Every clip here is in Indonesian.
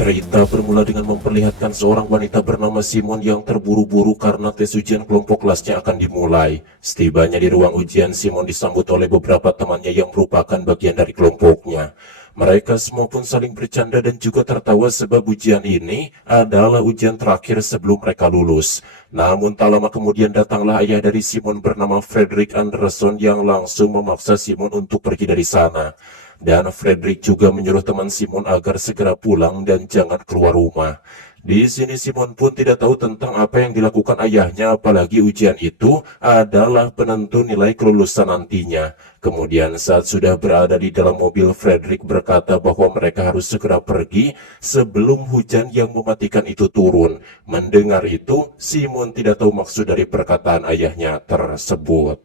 Cerita bermula dengan memperlihatkan seorang wanita bernama Simon yang terburu-buru karena tes ujian kelompok kelasnya akan dimulai. Setibanya di ruang ujian, Simon disambut oleh beberapa temannya yang merupakan bagian dari kelompoknya. Mereka semua pun saling bercanda dan juga tertawa sebab ujian ini adalah ujian terakhir sebelum mereka lulus. Namun tak lama kemudian datanglah ayah dari Simon bernama Frederick Anderson yang langsung memaksa Simon untuk pergi dari sana. Dan Frederick juga menyuruh teman Simon agar segera pulang dan jangan keluar rumah. Di sini Simon pun tidak tahu tentang apa yang dilakukan ayahnya, apalagi ujian itu adalah penentu nilai kelulusan nantinya. Kemudian saat sudah berada di dalam mobil, Frederick berkata bahwa mereka harus segera pergi sebelum hujan yang mematikan itu turun. Mendengar itu, Simon tidak tahu maksud dari perkataan ayahnya tersebut.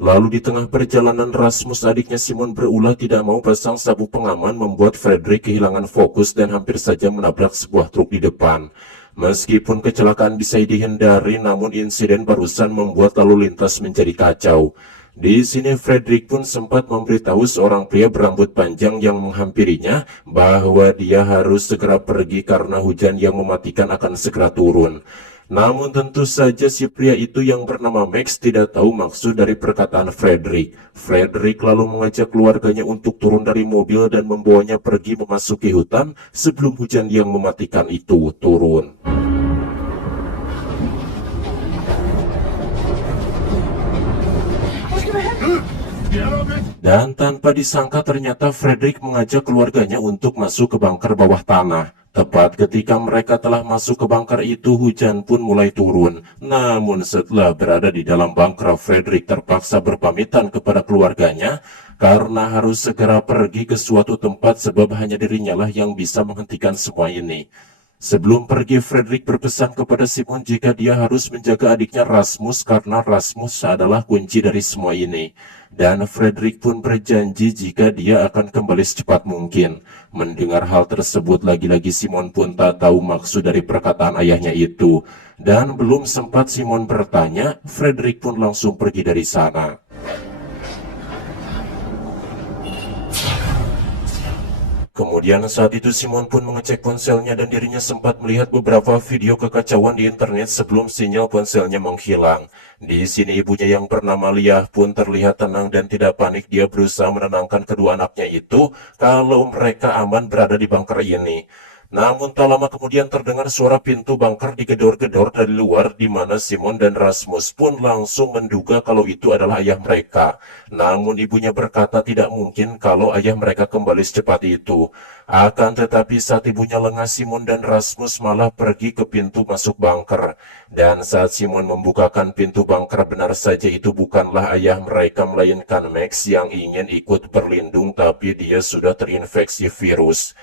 Lalu di tengah perjalanan, Rasmus, adiknya Simon, berulah tidak mau pasang sabuk pengaman, membuat Frederick kehilangan fokus dan hampir saja menabrak sebuah truk di depan. Meskipun kecelakaan bisa dihindari, namun insiden barusan membuat lalu lintas menjadi kacau. Di sini Frederick pun sempat memberitahu seorang pria berambut panjang yang menghampirinya bahwa dia harus segera pergi karena hujan yang mematikan akan segera turun. Namun tentu saja si pria itu yang bernama Max tidak tahu maksud dari perkataan Frederick. Frederick lalu mengajak keluarganya untuk turun dari mobil dan membawanya pergi memasuki hutan sebelum hujan yang mematikan itu turun. Dan tanpa disangka ternyata Frederick mengajak keluarganya untuk masuk ke bunker bawah tanah. Tepat ketika mereka telah masuk ke bunker itu, hujan pun mulai turun. Namun setelah berada di dalam bunker, Frederick terpaksa berpamitan kepada keluarganya karena harus segera pergi ke suatu tempat sebab hanya dirinya lah yang bisa menghentikan semua ini. Sebelum pergi, Frederick berpesan kepada Simon jika dia harus menjaga adiknya Rasmus karena Rasmus adalah kunci dari semua ini. Dan Frederick pun berjanji jika dia akan kembali secepat mungkin. Mendengar hal tersebut, lagi-lagi Simon pun tak tahu maksud dari perkataan ayahnya itu. Dan belum sempat Simon bertanya, Frederick pun langsung pergi dari sana. Kemudian saat itu Simon pun mengecek ponselnya dan dirinya sempat melihat beberapa video kekacauan di internet sebelum sinyal ponselnya menghilang. Di sini ibunya yang bernama Leah pun terlihat tenang dan tidak panik. Dia berusaha menenangkan kedua anaknya itu kalau mereka aman berada di bunker ini. Namun tak lama kemudian terdengar suara pintu bunker digedor-gedor dari luar, di mana Simon dan Rasmus pun langsung menduga kalau itu adalah ayah mereka. Namun ibunya berkata tidak mungkin kalau ayah mereka kembali secepat itu. Akan tetapi saat ibunya lengah, Simon dan Rasmus malah pergi ke pintu masuk bunker. Dan saat Simon membukakan pintu bunker, benar saja itu bukanlah ayah mereka melainkan Max yang ingin ikut berlindung, tapi dia sudah terinfeksi virus.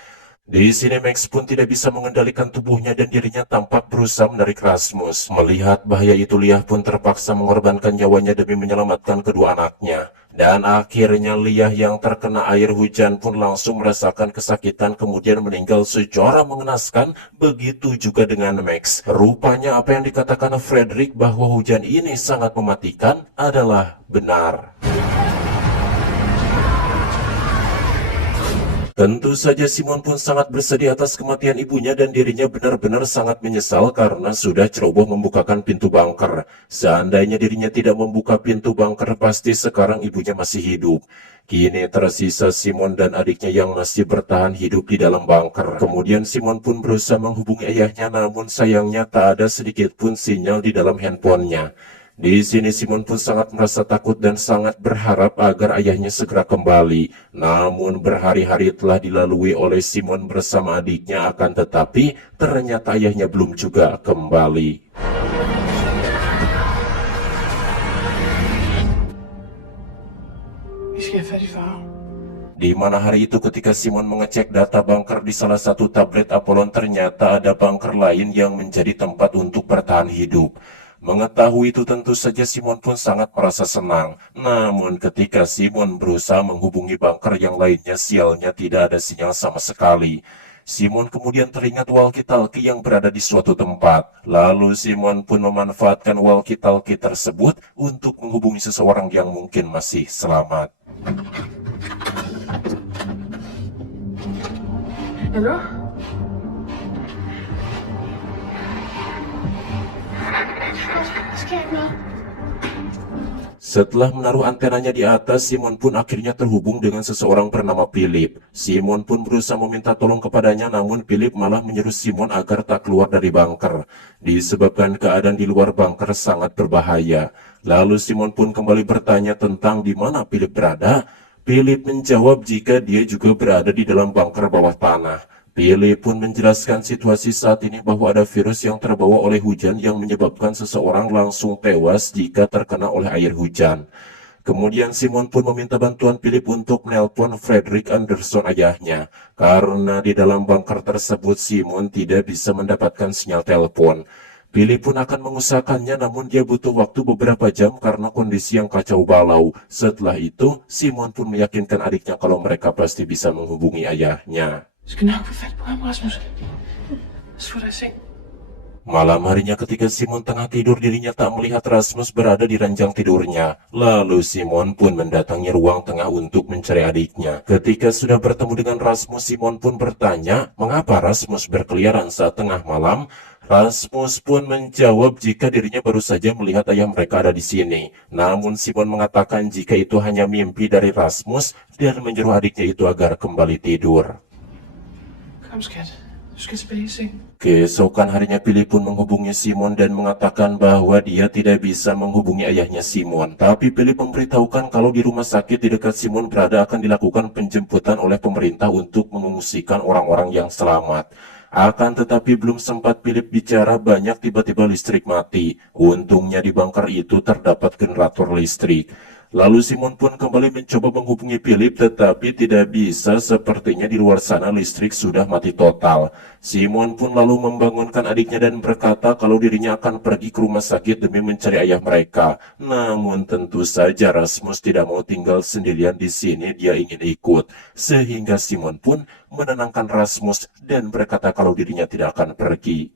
Di sini Max pun tidak bisa mengendalikan tubuhnya dan dirinya tampak berusaha menarik Rasmus. Melihat bahaya itu, Leah pun terpaksa mengorbankan nyawanya demi menyelamatkan kedua anaknya. Dan akhirnya Leah yang terkena air hujan pun langsung merasakan kesakitan kemudian meninggal secara mengenaskan. Begitu juga dengan Max. Rupanya apa yang dikatakan Frederick bahwa hujan ini sangat mematikan adalah benar. Tentu saja Simon pun sangat bersedih atas kematian ibunya dan dirinya benar-benar sangat menyesal karena sudah ceroboh membukakan pintu bunker. Seandainya dirinya tidak membuka pintu bunker, pasti sekarang ibunya masih hidup. Kini tersisa Simon dan adiknya yang masih bertahan hidup di dalam bunker. Kemudian Simon pun berusaha menghubungi ayahnya, namun sayangnya tak ada sedikit pun sinyal di dalam handphonenya. Di sini Simon pun sangat merasa takut dan sangat berharap agar ayahnya segera kembali. Namun berhari-hari telah dilalui oleh Simon bersama adiknya, akan tetapi ternyata ayahnya belum juga kembali. Di mana hari itu ketika Simon mengecek data bunker di salah satu tablet Apollon, ternyata ada bunker lain yang menjadi tempat untuk bertahan hidup. Mengetahui itu tentu saja Simon pun sangat merasa senang. Namun ketika Simon berusaha menghubungi bunker yang lainnya, sialnya tidak ada sinyal sama sekali. Simon kemudian teringat walkie-talkie yang berada di suatu tempat. Lalu Simon pun memanfaatkan walkie-talkie tersebut untuk menghubungi seseorang yang mungkin masih selamat. Hello? Setelah menaruh antenanya di atas, Simon pun akhirnya terhubung dengan seseorang bernama Philip. Simon pun berusaha meminta tolong kepadanya, namun Philip malah menyuruh Simon agar tak keluar dari bunker, disebabkan keadaan di luar bunker sangat berbahaya. Lalu Simon pun kembali bertanya tentang di mana Philip berada. Philip menjawab jika dia juga berada di dalam bunker bawah tanah. Philip pun menjelaskan situasi saat ini bahwa ada virus yang terbawa oleh hujan yang menyebabkan seseorang langsung tewas jika terkena oleh air hujan. Kemudian Simon pun meminta bantuan Philip untuk menelpon Frederick Anderson ayahnya, karena di dalam bunker tersebut Simon tidak bisa mendapatkan sinyal telepon. Philip pun akan mengusahakannya, namun dia butuh waktu beberapa jam karena kondisi yang kacau balau. Setelah itu, Simon pun meyakinkan adiknya kalau mereka pasti bisa menghubungi ayahnya. Malam harinya ketika Simon tengah tidur, dirinya tak melihat Rasmus berada di ranjang tidurnya. Lalu Simon pun mendatangi ruang tengah untuk mencari adiknya. Ketika sudah bertemu dengan Rasmus, Simon pun bertanya mengapa Rasmus berkeliaran saat tengah malam. Rasmus pun menjawab jika dirinya baru saja melihat ayah mereka ada di sini. Namun Simon mengatakan jika itu hanya mimpi dari Rasmus dan menyuruh adiknya itu agar kembali tidur. Keesokan harinya Philip pun menghubungi Simon dan mengatakan bahwa dia tidak bisa menghubungi ayahnya Simon. Tapi Philip memberitahukan kalau di rumah sakit di dekat Simon berada akan dilakukan penjemputan oleh pemerintah untuk mengungsikan orang-orang yang selamat. Akan tetapi belum sempat Philip bicara, banyak tiba-tiba listrik mati. Untungnya di bunker itu terdapat generator listrik. Lalu Simon pun kembali mencoba menghubungi Philip, tetapi tidak bisa, sepertinya di luar sana listrik sudah mati total. Simon pun lalu membangunkan adiknya dan berkata kalau dirinya akan pergi ke rumah sakit demi mencari ayah mereka. Namun tentu saja Rasmus tidak mau tinggal sendirian di sini, dia ingin ikut. Sehingga Simon pun menenangkan Rasmus dan berkata kalau dirinya tidak akan pergi.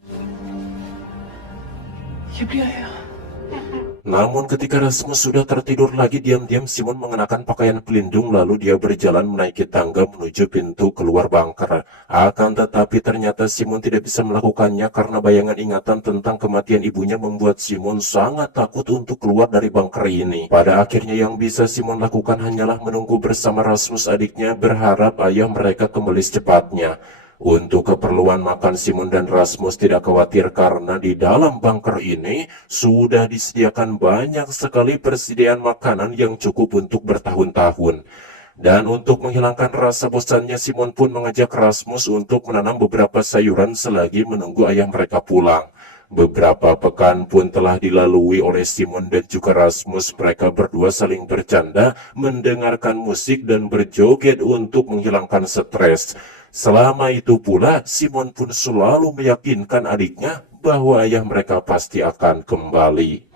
Namun ketika Rasmus sudah tertidur lagi, diam-diam Simon mengenakan pakaian pelindung lalu dia berjalan menaiki tangga menuju pintu keluar bunker. Akan tetapi ternyata Simon tidak bisa melakukannya karena bayangan ingatan tentang kematian ibunya membuat Simon sangat takut untuk keluar dari bunker ini. Pada akhirnya yang bisa Simon lakukan hanyalah menunggu bersama Rasmus adiknya, berharap ayah mereka kembali secepatnya. Untuk keperluan makan, Simon dan Rasmus tidak khawatir karena di dalam bunker ini sudah disediakan banyak sekali persediaan makanan yang cukup untuk bertahun-tahun. Dan untuk menghilangkan rasa bosannya, Simon pun mengajak Rasmus untuk menanam beberapa sayuran selagi menunggu ayah mereka pulang. Beberapa pekan pun telah dilalui oleh Simon dan juga Rasmus. Mereka berdua saling bercanda, mendengarkan musik dan berjoget untuk menghilangkan stres. Selama itu pula, Simon pun selalu meyakinkan adiknya bahwa ayah mereka pasti akan kembali.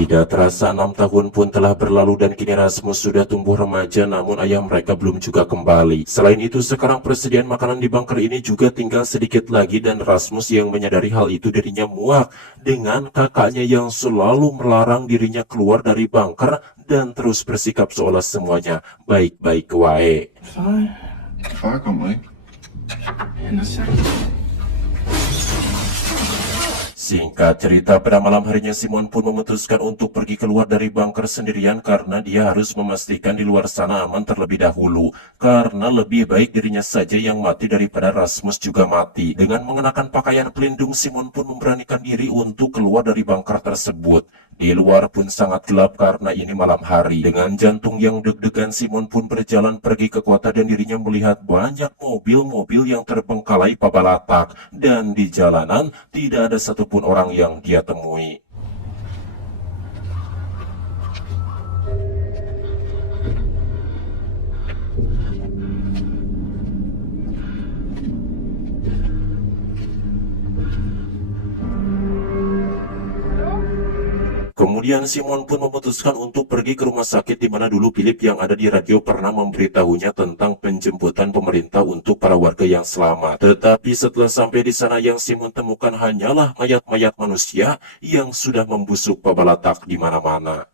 Tidak terasa 6 tahun pun telah berlalu dan kini Rasmus sudah tumbuh remaja, namun ayah mereka belum juga kembali. Selain itu, sekarang persediaan makanan di bunker ini juga tinggal sedikit lagi dan Rasmus yang menyadari hal itu dirinya muak dengan kakaknya yang selalu melarang dirinya keluar dari bunker dan terus bersikap seolah semuanya baik-baik wae. Singkat cerita, pada malam harinya Simon pun memutuskan untuk pergi keluar dari bunker sendirian karena dia harus memastikan di luar sana aman terlebih dahulu. Karena lebih baik dirinya saja yang mati daripada Rasmus juga mati. Dengan mengenakan pakaian pelindung, Simon pun memberanikan diri untuk keluar dari bunker tersebut. Di luar pun sangat gelap karena ini malam hari. Dengan jantung yang deg-degan, Simon pun berjalan pergi ke kota dan dirinya melihat banyak mobil-mobil yang terbengkalai pabalatak. Dan di jalanan tidak ada satupun orang yang dia temui. Kemudian Simon pun memutuskan untuk pergi ke rumah sakit di mana dulu Philip yang ada di radio pernah memberitahunya tentang penjemputan pemerintah untuk para warga yang selamat. Tetapi setelah sampai di sana yang Simon temukan hanyalah mayat-mayat manusia yang sudah membusuk pabalatak di mana-mana.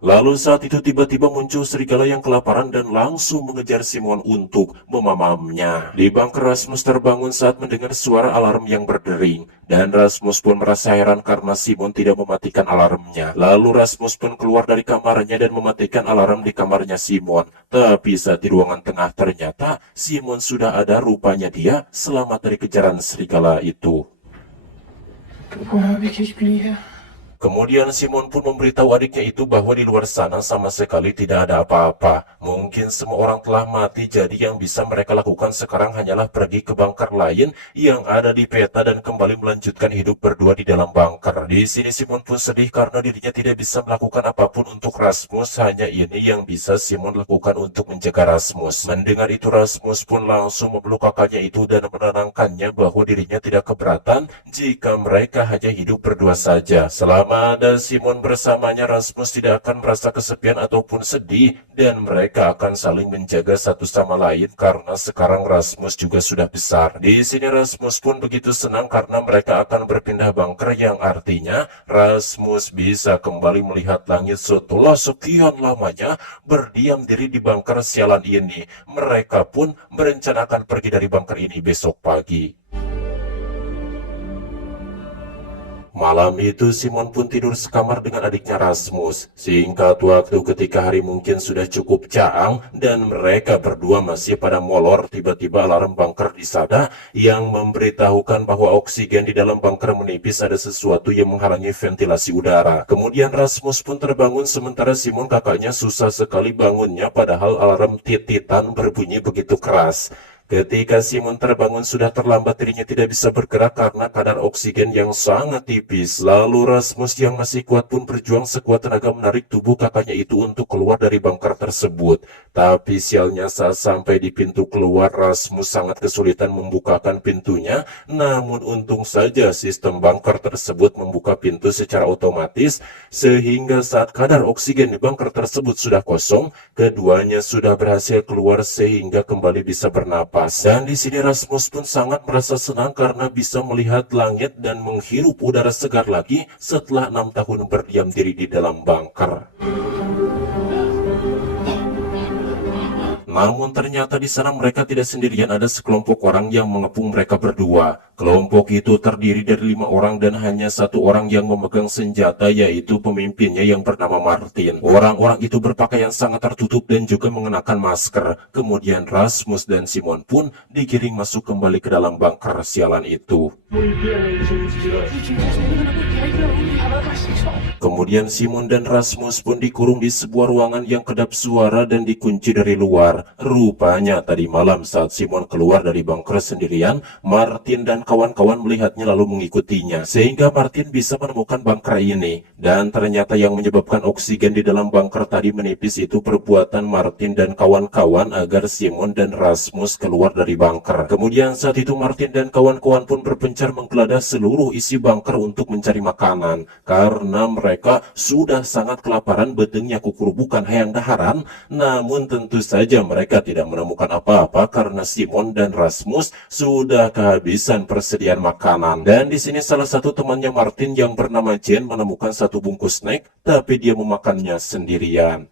Lalu saat itu tiba-tiba muncul serigala yang kelaparan dan langsung mengejar Simon untuk memamannya. Di bunker Rasmus terbangun saat mendengar suara alarm yang berdering. Dan Rasmus pun merasa heran karena Simon tidak mematikan alarmnya. Lalu Rasmus pun keluar dari kamarnya dan mematikan alarm di kamarnya Simon. Tapi saat di ruangan tengah ternyata Simon sudah ada, rupanya dia selamat dari kejaran serigala itu. Kemudian Simon pun memberitahu adiknya itu bahwa di luar sana sama sekali tidak ada apa-apa. Mungkin semua orang telah mati, jadi yang bisa mereka lakukan sekarang hanyalah pergi ke bunker lain yang ada di peta dan kembali melanjutkan hidup berdua di dalam bunker. Di sini Simon pun sedih karena dirinya tidak bisa melakukan apapun untuk Rasmus, hanya ini yang bisa Simon lakukan untuk menjaga Rasmus. Mendengar itu Rasmus pun langsung memeluk kakaknya itu dan menenangkannya bahwa dirinya tidak keberatan jika mereka hanya hidup berdua saja. Selama ada Simon bersamanya, Rasmus tidak akan merasa kesepian ataupun sedih dan mereka akan saling menjaga satu sama lain karena sekarang Rasmus juga sudah besar. Di sini Rasmus pun begitu senang karena mereka akan berpindah bunker yang artinya Rasmus bisa kembali melihat langit setelah sekian lamanya berdiam diri di bunker sialan ini. Mereka pun merencanakan pergi dari bunker ini besok pagi. Malam itu Simon pun tidur sekamar dengan adiknya Rasmus. Singkat waktu ketika hari mungkin sudah cukup caang dan mereka berdua masih pada molor, tiba-tiba alarm bunker disada yang memberitahukan bahwa oksigen di dalam bunker menipis, ada sesuatu yang menghalangi ventilasi udara. Kemudian Rasmus pun terbangun sementara Simon kakaknya susah sekali bangunnya padahal alarm tititan berbunyi begitu keras. Ketika Simon terbangun sudah terlambat, dirinya tidak bisa bergerak karena kadar oksigen yang sangat tipis. Lalu Rasmus yang masih kuat pun berjuang sekuat tenaga menarik tubuh kakaknya itu untuk keluar dari bunker tersebut. Tapi sialnya saat sampai di pintu keluar, Rasmus sangat kesulitan membukakan pintunya. Namun untung saja sistem bunker tersebut membuka pintu secara otomatis, sehingga saat kadar oksigen di bunker tersebut sudah kosong, keduanya sudah berhasil keluar sehingga kembali bisa bernapas. Dan di sini Rasmus pun sangat merasa senang karena bisa melihat langit dan menghirup udara segar lagi setelah 6 tahun berdiam diri di dalam bunker. Namun ternyata di sana mereka tidak sendirian, ada sekelompok orang yang mengepung mereka berdua. Kelompok itu terdiri dari 5 orang dan hanya 1 orang yang memegang senjata, yaitu pemimpinnya yang bernama Martin. Orang-orang itu berpakaian sangat tertutup dan juga mengenakan masker. Kemudian Rasmus dan Simon pun digiring masuk kembali ke dalam bunker sialan itu. Kemudian Simon dan Rasmus pun dikurung di sebuah ruangan yang kedap suara dan dikunci dari luar. Rupanya tadi malam saat Simon keluar dari bunker sendirian, Martin dan kawan-kawan melihatnya lalu mengikutinya, sehingga Martin bisa menemukan bunker ini. Dan ternyata yang menyebabkan oksigen di dalam bunker tadi menipis itu perbuatan Martin dan kawan-kawan agar Simon dan Rasmus keluar dari bunker. Kemudian saat itu Martin dan kawan-kawan pun berpencar menggeledah seluruh isi bunker untuk mencari makanan, karena mereka sudah sangat kelaparan, bedengnya kukur bukan hayang daharan. Namun tentu saja mereka tidak menemukan apa-apa karena Simon dan Rasmus sudah kehabisan persediaan makanan. Dan di sini salah satu temannya Martin yang bernama Jen menemukan 1 bungkus snack, tapi dia memakannya sendirian.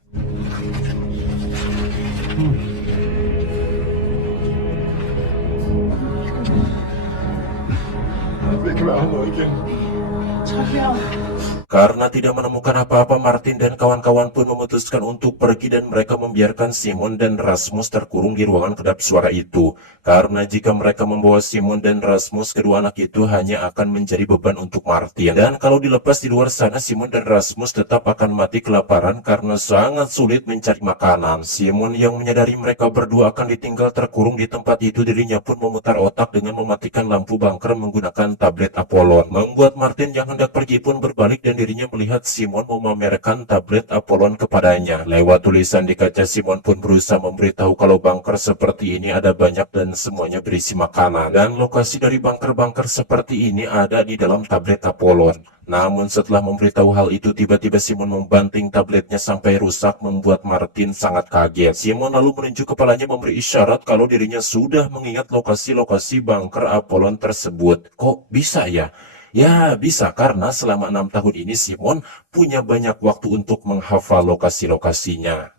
Karena tidak menemukan apa-apa, Martin dan kawan-kawan pun memutuskan untuk pergi dan mereka membiarkan Simon dan Rasmus terkurung di ruangan kedap suara itu. Karena jika mereka membawa Simon dan Rasmus, kedua anak itu hanya akan menjadi beban untuk Martin. Dan kalau dilepas di luar sana, Simon dan Rasmus tetap akan mati kelaparan karena sangat sulit mencari makanan. Simon yang menyadari mereka berdua akan ditinggal terkurung di tempat itu, dirinya pun memutar otak dengan mematikan lampu bunker menggunakan tablet Apollon. Membuat Martin yang hendak pergi pun berbalik dan dirinya melihat Simon memamerkan tablet Apollon kepadanya. Lewat tulisan di kaca, Simon pun berusaha memberitahu kalau bunker seperti ini ada banyak dan semuanya berisi makanan. Dan lokasi dari bunker-bunker seperti ini ada di dalam tablet Apollon. Namun setelah memberitahu hal itu, tiba-tiba Simon membanting tabletnya sampai rusak, membuat Martin sangat kaget. Simon lalu menunjuk kepalanya memberi isyarat kalau dirinya sudah mengingat lokasi-lokasi bunker Apollon tersebut. Kok bisa ya? Ya bisa, karena selama 6 tahun ini Simon punya banyak waktu untuk menghafal lokasi-lokasinya.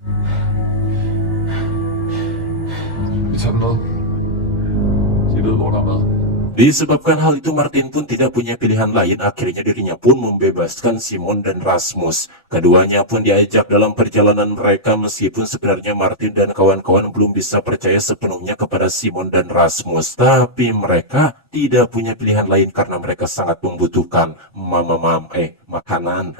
Disebabkan hal itu, Martin pun tidak punya pilihan lain. Akhirnya dirinya pun membebaskan Simon dan Rasmus. Keduanya pun diajak dalam perjalanan mereka, meskipun sebenarnya Martin dan kawan-kawan belum bisa percaya sepenuhnya kepada Simon dan Rasmus. Tapi mereka tidak punya pilihan lain karena mereka sangat membutuhkan makanan.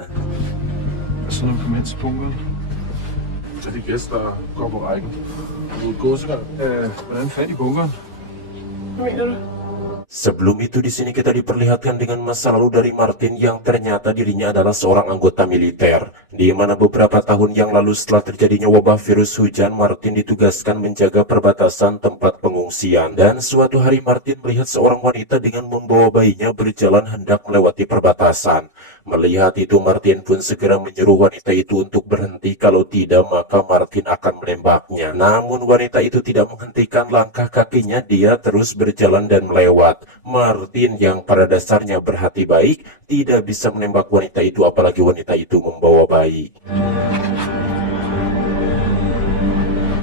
Sebelum itu di sini kita diperlihatkan dengan masa lalu dari Martin yang ternyata dirinya adalah seorang anggota militer. Di mana beberapa tahun yang lalu setelah terjadinya wabah virus hujan, Martin ditugaskan menjaga perbatasan tempat pengungsian. Dan suatu hari Martin melihat seorang wanita dengan membawa bayinya berjalan hendak melewati perbatasan. Melihat itu, Martin pun segera menyuruh wanita itu untuk berhenti, kalau tidak maka Martin akan menembaknya. Namun wanita itu tidak menghentikan langkah kakinya, dia terus berjalan dan melewat. Martin yang pada dasarnya berhati baik tidak bisa menembak wanita itu, apalagi wanita itu membawa bayi.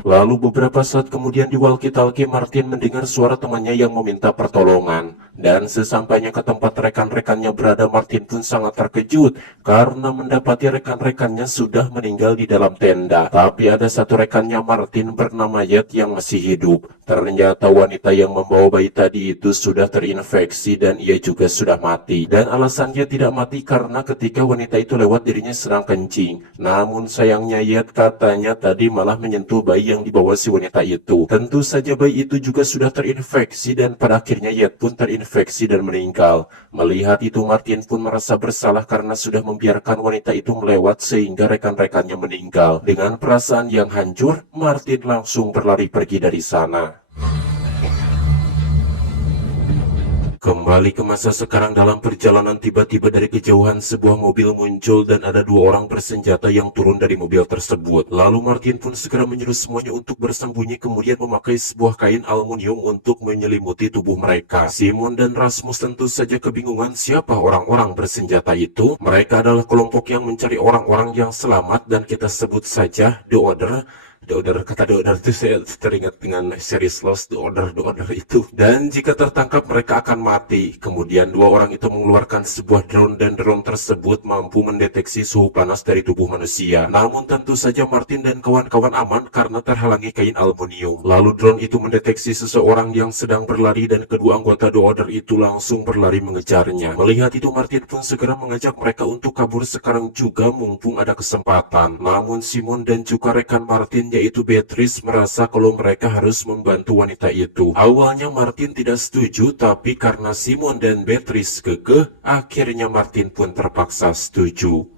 Lalu beberapa saat kemudian di walkie-talkie Martin mendengar suara temannya yang meminta pertolongan. Dan sesampainya ke tempat rekan-rekannya berada, Martin pun sangat terkejut karena mendapati rekan-rekannya sudah meninggal di dalam tenda. Tapi ada satu rekannya Martin bernama Yet yang masih hidup. Ternyata wanita yang membawa bayi tadi itu sudah terinfeksi dan ia juga sudah mati. Dan alasannya tidak mati karena ketika wanita itu lewat dirinya sedang kencing. Namun sayangnya Yet katanya tadi malah menyentuh bayi yang dibawa si wanita itu. Tentu saja bayi itu juga sudah terinfeksi dan pada akhirnya Yet pun terinfeksi dan meninggal. Melihat itu Martin pun merasa bersalah karena sudah membiarkan wanita itu melewat sehingga rekan-rekannya meninggal. Dengan perasaan yang hancur, Martin langsung berlari pergi dari sana. Kembali ke masa sekarang, dalam perjalanan tiba-tiba dari kejauhan sebuah mobil muncul dan ada dua orang bersenjata yang turun dari mobil tersebut. Lalu Martin pun segera menyuruh semuanya untuk bersembunyi, kemudian memakai sebuah kain aluminium untuk menyelimuti tubuh mereka. Simon dan Rasmus tentu saja kebingungan siapa orang-orang bersenjata itu. Mereka adalah kelompok yang mencari orang-orang yang selamat dan kita sebut saja The Order. Kata The Order itu saya teringat dengan series Lost, The Order itu. Dan jika tertangkap mereka akan mati. Kemudian dua orang itu mengeluarkan sebuah drone dan drone tersebut mampu mendeteksi suhu panas dari tubuh manusia. Namun tentu saja Martin dan kawan-kawan aman karena terhalangi kain aluminium. Lalu drone itu mendeteksi seseorang yang sedang berlari dan kedua anggota The Order itu langsung berlari mengejarnya. Melihat itu Martin pun segera mengajak mereka untuk kabur sekarang juga mumpung ada kesempatan. Namun Simon dan juga rekan Martin yaitu Beatrice merasa kalau mereka harus membantu wanita itu. Awalnya Martin tidak setuju, tapi karena Simon dan Beatrice kekeh, akhirnya Martin pun terpaksa setuju.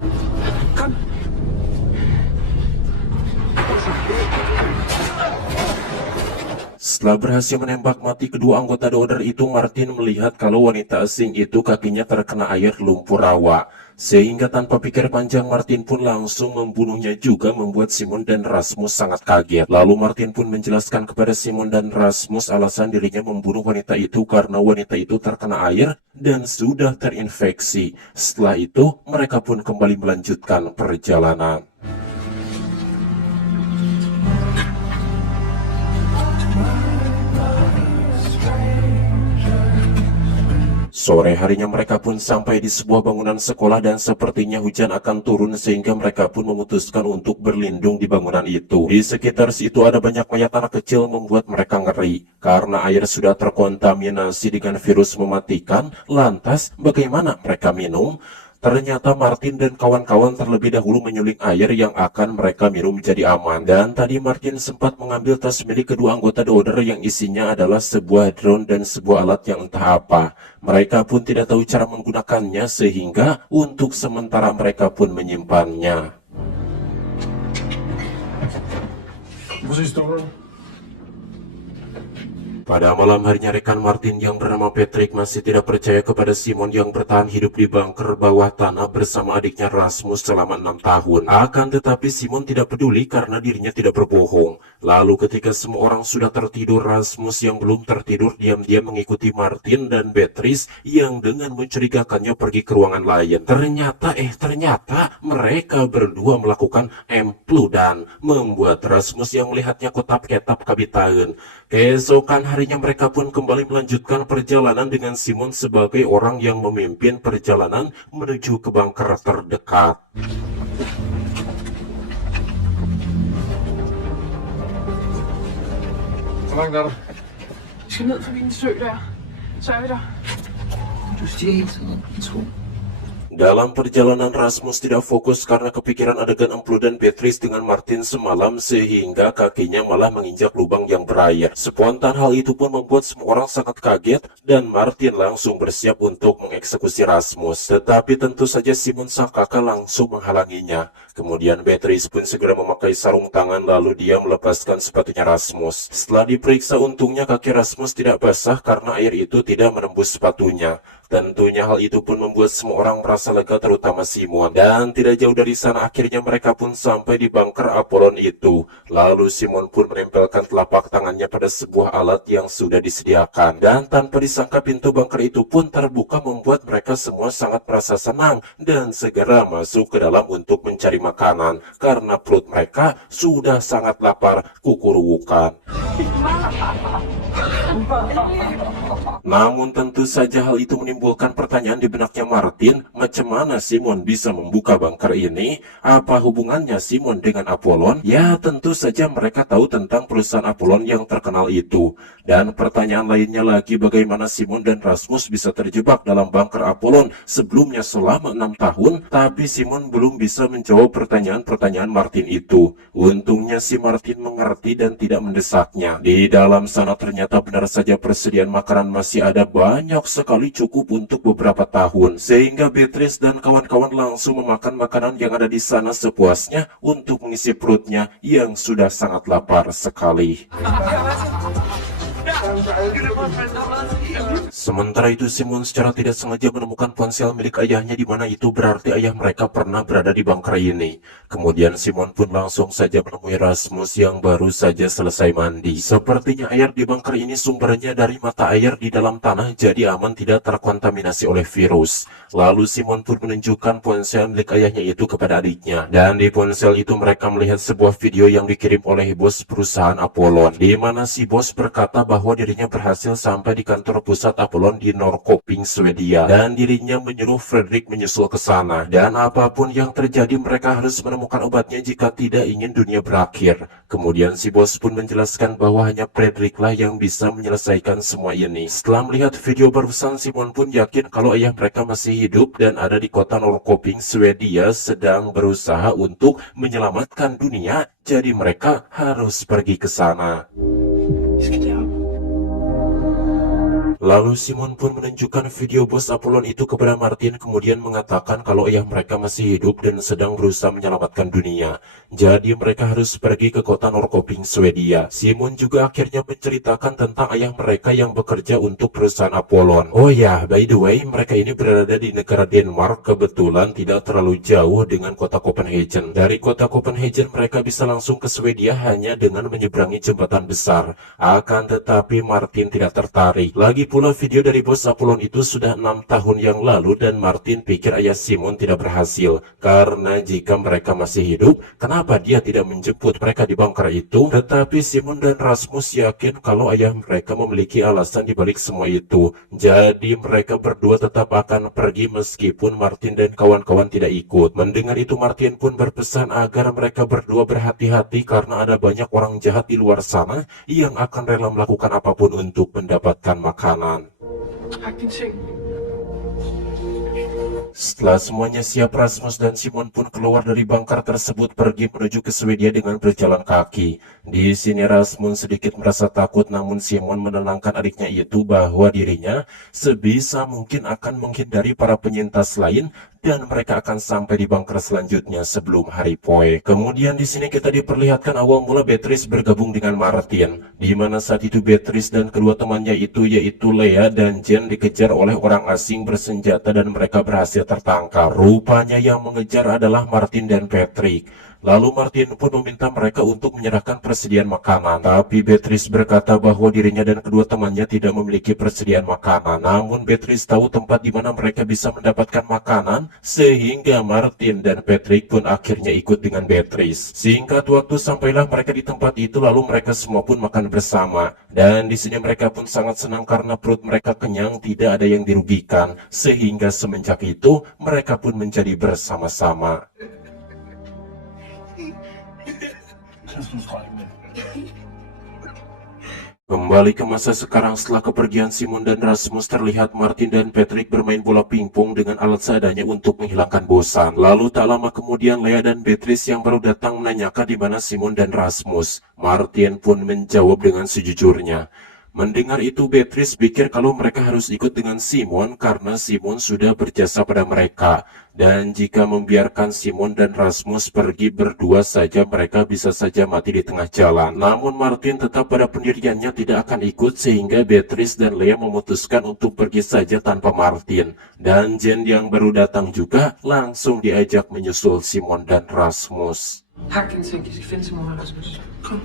Setelah berhasil menembak mati kedua anggota The Order itu, Martin melihat kalau wanita asing itu kakinya terkena air lumpur rawa. Sehingga tanpa pikir panjang Martin pun langsung membunuhnya juga, membuat Simon dan Rasmus sangat kaget. Lalu Martin pun menjelaskan kepada Simon dan Rasmus alasan dirinya membunuh wanita itu karena wanita itu terkena air dan sudah terinfeksi. Setelah itu mereka pun kembali melanjutkan perjalanan. Sore harinya mereka pun sampai di sebuah bangunan sekolah dan sepertinya hujan akan turun sehingga mereka pun memutuskan untuk berlindung di bangunan itu. Di sekitar situ ada banyak mayat anak kecil membuat mereka ngeri karena air sudah terkontaminasi dengan virus mematikan. Lantas bagaimana mereka minum? Ternyata Martin dan kawan-kawan terlebih dahulu menyuling air yang akan mereka minum menjadi aman. Dan tadi Martin sempat mengambil tas milik kedua anggota The Order yang isinya adalah sebuah drone dan sebuah alat yang entah apa. Mereka pun tidak tahu cara menggunakannya sehingga untuk sementara mereka pun menyimpannya. Pada malam harinya rekan Martin yang bernama Patrick masih tidak percaya kepada Simon yang bertahan hidup di bunker bawah tanah bersama adiknya Rasmus selama 6 tahun. Akan tetapi Simon tidak peduli karena dirinya tidak berbohong. Lalu ketika semua orang sudah tertidur, Rasmus yang belum tertidur diam-diam mengikuti Martin dan Beatrice yang dengan mencurigakannya pergi ke ruangan lain. Ternyata mereka berdua melakukan empludan, membuat Rasmus yang melihatnya kotap-ketap kabitain. Keesokan harinya mereka pun kembali melanjutkan perjalanan dengan Simon sebagai orang yang memimpin perjalanan menuju ke bunker terdekat. Hvor langt er du? Vi skal ned forbi en sø der. Så er vi der. Du stiger hele tiden i tro. Dalam perjalanan Rasmus tidak fokus karena kepikiran adegan Emplu dan Beatrice dengan Martin semalam sehingga kakinya malah menginjak lubang yang berair. Spontan hal itu pun membuat semua orang sangat kaget dan Martin langsung bersiap untuk mengeksekusi Rasmus. Tetapi tentu saja Simon sang kakak langsung menghalanginya. Kemudian Beatrice pun segera memakai sarung tangan lalu dia melepaskan sepatunya Rasmus. Setelah diperiksa untungnya kaki Rasmus tidak basah karena air itu tidak menembus sepatunya. Tentunya hal itu pun membuat semua orang merasa lega terutama Simon. Dan tidak jauh dari sana akhirnya mereka pun sampai di bunker Apollon itu. Lalu Simon pun menempelkan telapak tangannya pada sebuah alat yang sudah disediakan. Dan tanpa disangka pintu bunker itu pun terbuka membuat mereka semua sangat merasa senang. Dan segera masuk ke dalam untuk mencari makanan. Karena perut mereka sudah sangat lapar kukurukan. Namun tentu saja hal itu menimbulkan pertanyaan di benaknya Martin, macam mana Simon bisa membuka bunker ini? Apa hubungannya Simon dengan Apollon? Ya tentu saja mereka tahu tentang perusahaan Apollon yang terkenal itu. Dan pertanyaan lainnya lagi bagaimana Simon dan Rasmus bisa terjebak dalam bunker Apollon sebelumnya selama 6 tahun, tapi Simon belum bisa menjawab pertanyaan-pertanyaan Martin itu. Untungnya si Martin mengerti dan tidak mendesaknya. Di dalam sana ternyata benar saja persediaan makanan masih ada banyak sekali, cukup untuk beberapa tahun, sehingga Beatrice dan kawan-kawan langsung memakan makanan yang ada di sana sepuasnya untuk mengisi perutnya yang sudah sangat lapar sekali. Sementara itu Simon secara tidak sengaja menemukan ponsel milik ayahnya di mana itu berarti ayah mereka pernah berada di bunker ini. Kemudian Simon pun langsung saja menemui Rasmus yang baru saja selesai mandi. Sepertinya air di bunker ini sumbernya dari mata air di dalam tanah jadi aman tidak terkontaminasi oleh virus. Lalu Simon pun menunjukkan ponsel milik ayahnya itu kepada adiknya. Dan di ponsel itu mereka melihat sebuah video yang dikirim oleh bos perusahaan Apollon, di mana si bos berkata bahwa dirinya berhasil sampai di kantor pusat Apollon di Norrköping, Swedia, dan dirinya menyuruh Fredrik menyusul ke sana. Dan apapun yang terjadi mereka harus menemukan obatnya jika tidak ingin dunia berakhir. Kemudian si bos pun menjelaskan bahwa hanya Fredrik lah yang bisa menyelesaikan semua ini. Setelah melihat video barusan, Simon pun yakin kalau ayah mereka masih hidup dan ada di kota Norrköping, Swedia, sedang berusaha untuk menyelamatkan dunia. Jadi mereka harus pergi ke sana. Lalu Simon pun menunjukkan video bos Apollon itu kepada Martin, kemudian mengatakan kalau ayah mereka masih hidup dan sedang berusaha menyelamatkan dunia. Jadi mereka harus pergi ke kota Norrköping, Swedia. Simon juga akhirnya menceritakan tentang ayah mereka yang bekerja untuk perusahaan Apollon. Oh ya, by the way, mereka ini berada di negara Denmark, kebetulan tidak terlalu jauh dengan kota Copenhagen. Dari kota Copenhagen mereka bisa langsung ke Swedia hanya dengan menyeberangi jembatan besar. Akan tetapi Martin tidak tertarik. Lagi pula video dari bos Apollon itu sudah 6 tahun yang lalu dan Martin pikir ayah Simon tidak berhasil. Karena jika mereka masih hidup, kenapa dia tidak menjemput mereka di bunker itu? Tetapi Simon dan Rasmus yakin kalau ayah mereka memiliki alasan di balik semua itu. Jadi mereka berdua tetap akan pergi meskipun Martin dan kawan-kawan tidak ikut. Mendengar itu Martin pun berpesan agar mereka berdua berhati-hati karena ada banyak orang jahat di luar sana yang akan rela melakukan apapun untuk mendapatkan makanan. Setelah semuanya siap, Rasmus dan Simon pun keluar dari bangkar tersebut pergi menuju ke Swedia dengan berjalan kaki. Di sini Rasmus sedikit merasa takut, namun Simon menenangkan adiknya itu bahwa dirinya sebisa mungkin akan menghindari para penyintas lain dan mereka akan sampai di bangker selanjutnya sebelum hari poe. Kemudian di sini kita diperlihatkan awal mula Beatrice bergabung dengan Martin, di mana saat itu Beatrice dan kedua temannya itu yaitu Lea dan Jen dikejar oleh orang asing bersenjata dan mereka berhasil tertangkap. Rupanya yang mengejar adalah Martin dan Patrick. Lalu Martin pun meminta mereka untuk menyerahkan persediaan makanan. Tapi Beatrice berkata bahwa dirinya dan kedua temannya tidak memiliki persediaan makanan. Namun Beatrice tahu tempat di mana mereka bisa mendapatkan makanan, sehingga Martin dan Patrick pun akhirnya ikut dengan Beatrice. Singkat waktu sampailah mereka di tempat itu, lalu mereka semua pun makan bersama. Dan di sini mereka pun sangat senang karena perut mereka kenyang, tidak ada yang dirugikan. Sehingga semenjak itu mereka pun menjadi bersama-sama. Kembali ke masa sekarang, setelah kepergian Simon dan Rasmus, terlihat Martin dan Patrick bermain bola pingpong dengan alat seadanya untuk menghilangkan bosan. Lalu tak lama kemudian Lea dan Beatrice yang baru datang menanyakan di mana Simon dan Rasmus. Martin pun menjawab dengan sejujurnya. Mendengar itu Beatrice pikir kalau mereka harus ikut dengan Simon karena Simon sudah berjasa pada mereka. Dan jika membiarkan Simon dan Rasmus pergi berdua saja, mereka bisa saja mati di tengah jalan. Namun Martin tetap pada pendiriannya tidak akan ikut, sehingga Beatrice dan Lea memutuskan untuk pergi saja tanpa Martin. Dan Jen yang baru datang juga langsung diajak menyusul Simon dan Rasmus. Hacken tænker, jeg skal finde Simon og Rasmus. Kom.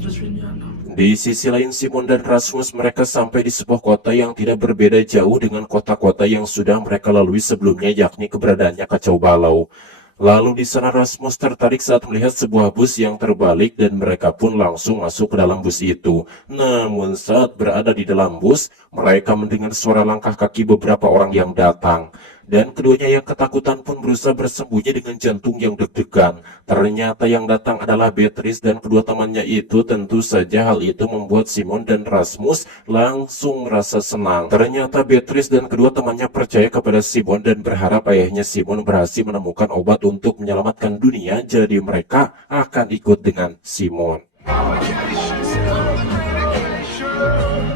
Lad os finde jer andre. Di sisi lain Simon dan Rasmus mereka sampai di sebuah kota yang tidak berbeda jauh dengan kota-kota yang sudah mereka lalui sebelumnya, yakni keberadaannya kacau balau. Lalu di sana Rasmus tertarik saat melihat sebuah bus yang terbalik dan mereka pun langsung masuk ke dalam bus itu. Namun saat berada di dalam bus, mereka mendengar suara langkah kaki beberapa orang yang datang. Dan keduanya yang ketakutan pun berusaha bersembunyi dengan jantung yang deg-degan. Ternyata yang datang adalah Beatrice dan kedua temannya itu. Tentu saja hal itu membuat Simon dan Rasmus langsung merasa senang. Ternyata Beatrice dan kedua temannya percaya kepada Simon dan berharap ayahnya Simon berhasil menemukan obat untuk menyelamatkan dunia. Jadi mereka akan ikut dengan Simon.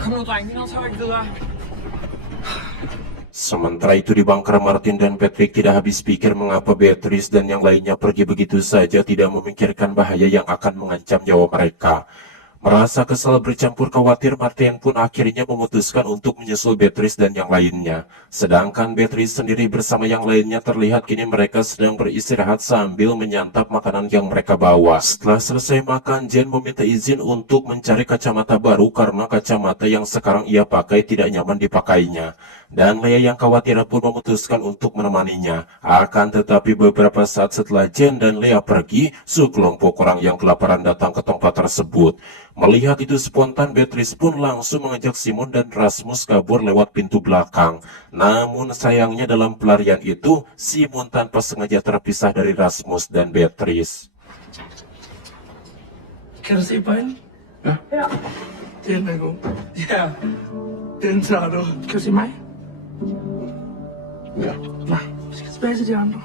Kom nu, dreng. Vi tager ikke videre. Sementara itu di bangker, Martin dan Patrick tidak habis pikir mengapa Beatrice dan yang lainnya pergi begitu saja, tidak memikirkan bahaya yang akan mengancam nyawa mereka. Merasa kesal bercampur khawatir, Martin pun akhirnya memutuskan untuk menyusul Beatrice dan yang lainnya. Sedangkan Beatrice sendiri bersama yang lainnya terlihat kini mereka sedang beristirahat sambil menyantap makanan yang mereka bawa. Setelah selesai makan, Jen meminta izin untuk mencari kacamata baru karena kacamata yang sekarang ia pakai tidak nyaman dipakainya. Dan Lea yang khawatir pun memutuskan untuk menemaninya. Akan tetapi beberapa saat setelah Jen dan Lea pergi, sekelompok orang yang kelaparan datang ke tempat tersebut. Melihat itu spontan, Beatrice pun langsung mengajak Simon dan Rasmus kabur lewat pintu belakang. Namun sayangnya dalam pelarian itu, Simon tanpa sengaja terpisah dari Rasmus dan Beatrice. Kan du se bøjlen? Ja. Den er god. Ja, den tager du. Kan du se mig? Ja. Nej, vi skal tilbage til de andre.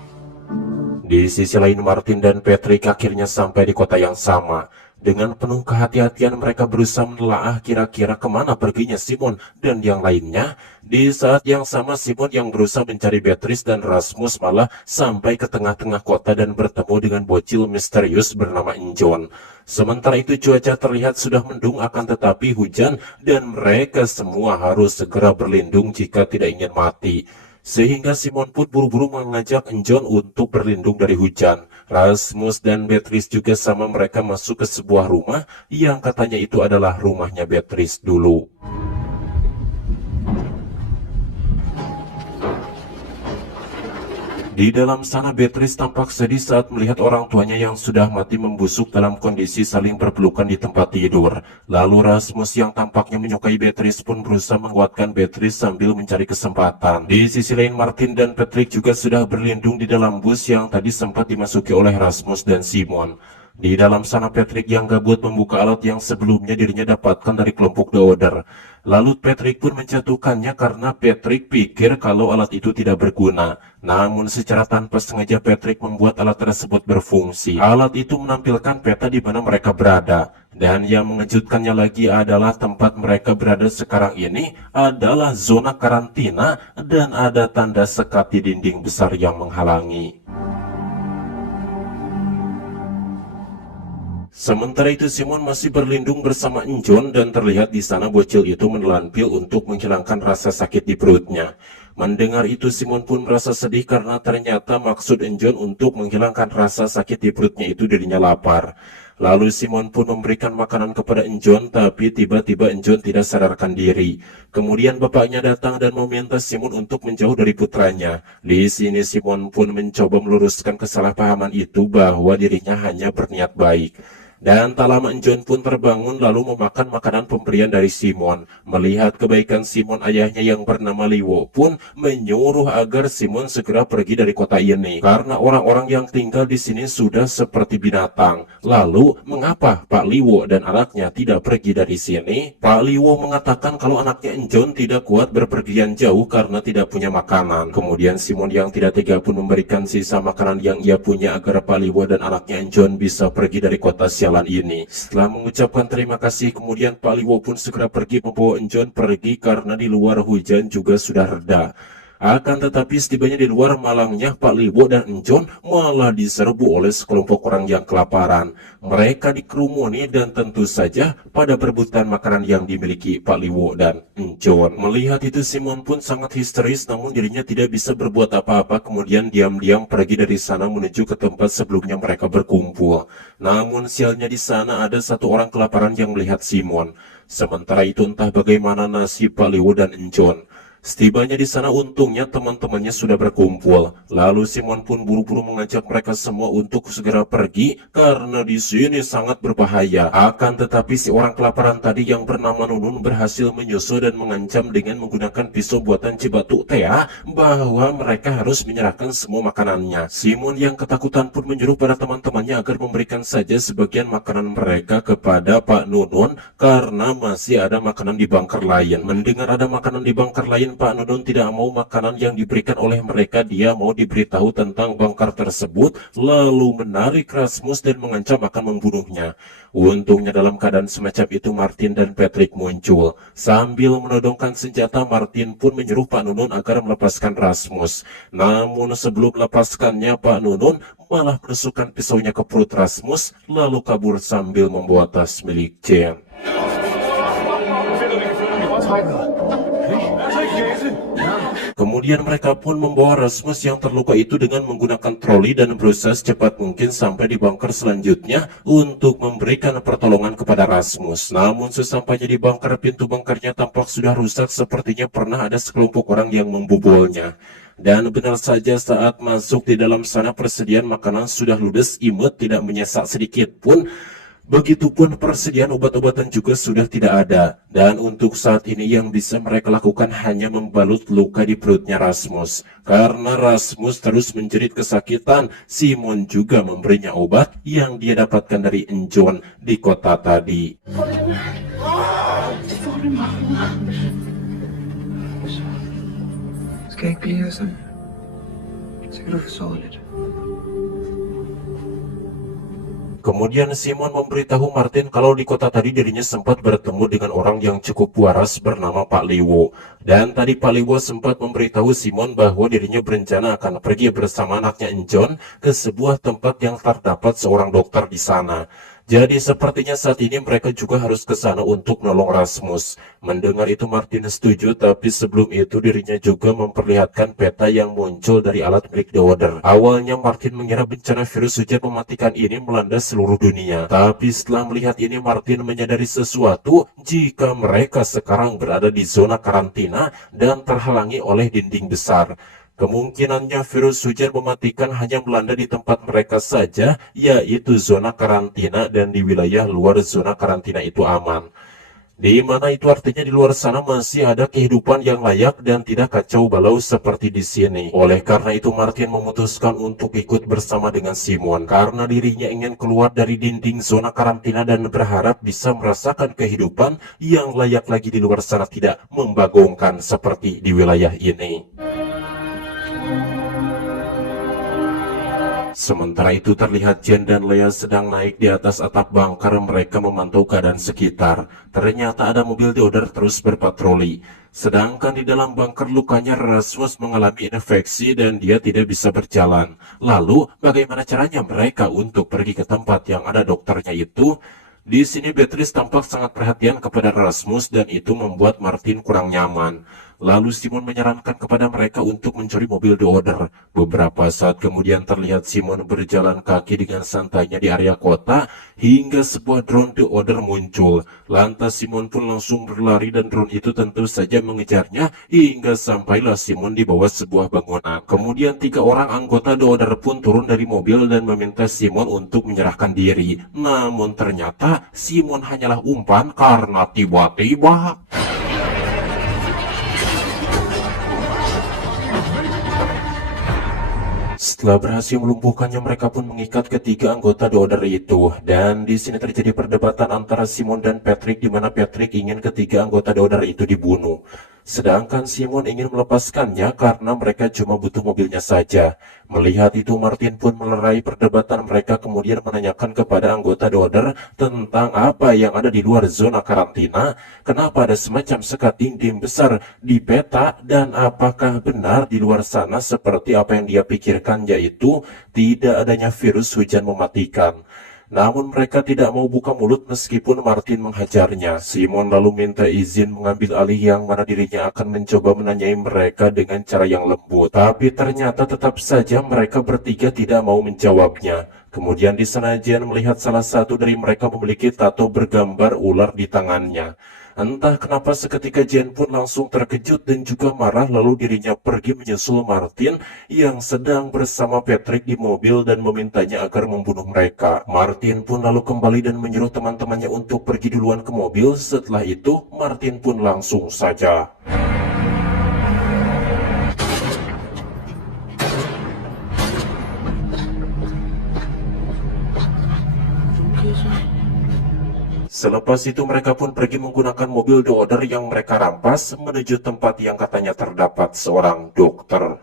Di sisi lain, Martin dan Patrick akhirnya sampai di kota yang sama. Dengan penuh kehati-hatian mereka berusaha menelaah kira-kira kemana perginya Simon dan yang lainnya. Di saat yang sama Simon yang berusaha mencari Beatrice dan Rasmus malah sampai ke tengah-tengah kota dan bertemu dengan bocil misterius bernama John. Sementara itu cuaca terlihat sudah mendung, akan tetapi hujan dan mereka semua harus segera berlindung jika tidak ingin mati. Sehingga Simon pun buru-buru mengajak John untuk berlindung dari hujan. Rasmus dan Beatrice juga sama, mereka masuk ke sebuah rumah yang katanya itu adalah rumahnya Beatrice dulu. Di dalam sana Beatrice tampak sedih saat melihat orang tuanya yang sudah mati membusuk dalam kondisi saling berpelukan di tempat tidur. Lalu Rasmus yang tampaknya menyukai Beatrice pun berusaha menguatkan Beatrice sambil mencari kesempatan. Di sisi lain Martin dan Patrick juga sudah berlindung di dalam bus yang tadi sempat dimasuki oleh Rasmus dan Simon. Di dalam sana Patrick yang gabut membuka alat yang sebelumnya dirinya dapatkan dari kelompok The Order. Lalu Patrick pun menjatuhkannya karena Patrick pikir kalau alat itu tidak berguna. Namun secara tanpa sengaja Patrick membuat alat tersebut berfungsi. Alat itu menampilkan peta di mana mereka berada. Dan yang mengejutkannya lagi adalah tempat mereka berada sekarang ini adalah zona karantina dan ada tanda sekat di dinding besar yang menghalangi. Sementara itu Simon masih berlindung bersama John dan terlihat di sana bocil itu menelan pil untuk menghilangkan rasa sakit di perutnya. Mendengar itu Simon pun merasa sedih karena ternyata maksud John untuk menghilangkan rasa sakit di perutnya itu dirinya lapar. Lalu Simon pun memberikan makanan kepada John, tapi tiba-tiba John tidak sadarkan diri. Kemudian bapaknya datang dan meminta Simon untuk menjauh dari putranya. Di sini Simon pun mencoba meluruskan kesalahpahaman itu bahwa dirinya hanya berniat baik. Dan tak lama John pun terbangun lalu memakan makanan pemberian dari Simon. Melihat kebaikan Simon, ayahnya yang bernama Liwo pun menyuruh agar Simon segera pergi dari kota ini. Karena orang-orang yang tinggal di sini sudah seperti binatang. Lalu, mengapa Pak Liwo dan anaknya tidak pergi dari sini? Pak Liwo mengatakan kalau anaknya John tidak kuat berpergian jauh karena tidak punya makanan. Kemudian Simon yang tidak tega pun memberikan sisa makanan yang ia punya agar Pak Liwo dan anaknya John bisa pergi dari kota ini. Setelah mengucapkan terima kasih, kemudian Pak Liwo pun segera pergi membawa John pergi karena di luar hujan juga sudah reda. Akan tetapi setibanya di luar malangnya Pak Liwo dan John malah diserbu oleh sekelompok orang yang kelaparan. Mereka dikerumuni dan tentu saja pada perebutan makanan yang dimiliki Pak Liwo dan John. Melihat itu Simon pun sangat histeris, namun dirinya tidak bisa berbuat apa-apa, kemudian diam-diam pergi dari sana menuju ke tempat sebelumnya mereka berkumpul. Namun sialnya di sana ada satu orang kelaparan yang melihat Simon. Sementara itu entah bagaimana nasib Pak Liwo dan John. Setibanya di sana untungnya teman-temannya sudah berkumpul. Lalu Simon pun buru-buru mengajak mereka semua untuk segera pergi karena di sini sangat berbahaya. Akan tetapi si orang kelaparan tadi yang bernama Nunun berhasil menyusul dan mengancam dengan menggunakan pisau buatan Cibatu Tea bahwa mereka harus menyerahkan semua makanannya. Simon yang ketakutan pun menyuruh pada teman-temannya agar memberikan saja sebagian makanan mereka kepada Pak Nunun karena masih ada makanan di bunker lain. Mendengar ada makanan di bunker lain, Pak Nunun tidak mau makanan yang diberikan oleh mereka. Dia mau diberitahu tentang bunker tersebut, lalu menarik Rasmus dan mengancam akan membunuhnya. Untungnya dalam keadaan semacam itu Martin dan Patrick muncul. Sambil menodongkan senjata, Martin pun menyuruh Pak Nunun agar melepaskan Rasmus. Namun sebelum melepaskannya, Pak Nunun malah menusukkan pisaunya ke perut Rasmus, lalu kabur sambil membawa tas milik Jen. Kemudian mereka pun membawa Rasmus yang terluka itu dengan menggunakan troli dan berusaha secepat mungkin sampai di bunker selanjutnya untuk memberikan pertolongan kepada Rasmus. Namun sesampainya di bunker, pintu bunkernya tampak sudah rusak, sepertinya pernah ada sekelompok orang yang membobolnya. Dan benar saja saat masuk di dalam sana persediaan makanan sudah ludes, imut, tidak menyesak sedikit pun. Begitupun persediaan obat-obatan juga sudah tidak ada. Dan untuk saat ini yang bisa mereka lakukan hanya membalut luka di perutnya Rasmus. Karena Rasmus terus menjerit kesakitan, Simon juga memberinya obat yang dia dapatkan dari John di kota tadi. Ska jag klia sen? Ska du få solid? Kemudian Simon memberitahu Martin kalau di kota tadi dirinya sempat bertemu dengan orang yang cukup waras bernama Pak Liwo. Dan tadi Pak Liwo sempat memberitahu Simon bahwa dirinya berencana akan pergi bersama anaknya John ke sebuah tempat yang terdapat seorang dokter di sana. Jadi sepertinya saat ini mereka juga harus ke sana untuk menolong Rasmus. Mendengar itu Martin setuju, tapi sebelum itu dirinya juga memperlihatkan peta yang muncul dari alat milik The Order. Awalnya Martin mengira bencana virus hujan mematikan ini melanda seluruh dunia. Tapi setelah melihat ini Martin menyadari sesuatu, jika mereka sekarang berada di zona karantina dan terhalangi oleh dinding besar. Kemungkinannya virus hujan mematikan hanya melanda di tempat mereka saja, yaitu zona karantina, dan di wilayah luar zona karantina itu aman. Di mana itu artinya di luar sana masih ada kehidupan yang layak dan tidak kacau balau seperti di sini. Oleh karena itu Martin memutuskan untuk ikut bersama dengan Simon karena dirinya ingin keluar dari dinding zona karantina dan berharap bisa merasakan kehidupan yang layak lagi di luar sana, tidak membagongkan seperti di wilayah ini. Sementara itu terlihat Jen dan Leah sedang naik di atas atap bangkar mereka memantau keadaan sekitar. Ternyata ada mobil deoder terus berpatroli. Sedangkan di dalam bangkar lukanya Rasmus mengalami infeksi dan dia tidak bisa berjalan. Lalu bagaimana caranya mereka untuk pergi ke tempat yang ada dokternya itu? Di sini Beatrice tampak sangat perhatian kepada Rasmus dan itu membuat Martin kurang nyaman. Lalu Simon menyarankan kepada mereka untuk mencuri mobil deoder. Beberapa saat kemudian terlihat Simon berjalan kaki dengan santainya di area kota hingga sebuah drone deoder muncul. Lantas Simon pun langsung berlari dan drone itu tentu saja mengejarnya hingga sampailah Simon di bawah sebuah bangunan. Kemudian 3 orang anggota deoder pun turun dari mobil dan meminta Simon untuk menyerahkan diri. Namun ternyata Simon hanyalah umpan karena tiba-tiba setelah berhasil melumpuhkannya, mereka pun mengikat ketiga anggota deoder itu. Dan di sini terjadi perdebatan antara Simon dan Patrick, di mana Patrick ingin ketiga anggota deoder itu dibunuh. Sedangkan Simon ingin melepaskannya karena mereka cuma butuh mobilnya saja. Melihat itu Martin pun melerai perdebatan mereka, kemudian menanyakan kepada anggota deoder tentang apa yang ada di luar zona karantina, kenapa ada semacam sekat dinding besar di peta, dan apakah benar di luar sana seperti apa yang dia pikirkan, yaitu tidak adanya virus hujan mematikan. Namun mereka tidak mau buka mulut meskipun Martin menghajarnya. Simon lalu minta izin mengambil alih, yang mana dirinya akan mencoba menanyai mereka dengan cara yang lembut. Tapi ternyata tetap saja mereka bertiga tidak mau menjawabnya. Kemudian di sana Jen melihat salah satu dari mereka memiliki tato bergambar ular di tangannya. Entah kenapa seketika Jen pun langsung terkejut dan juga marah, lalu dirinya pergi menyusul Martin yang sedang bersama Patrick di mobil dan memintanya agar membunuh mereka. Martin pun lalu kembali dan menyuruh teman-temannya untuk pergi duluan ke mobil. Setelah itu Martin pun langsung saja Selepas itu mereka pun pergi menggunakan mobil deoder yang mereka rampas menuju tempat yang katanya terdapat seorang dokter.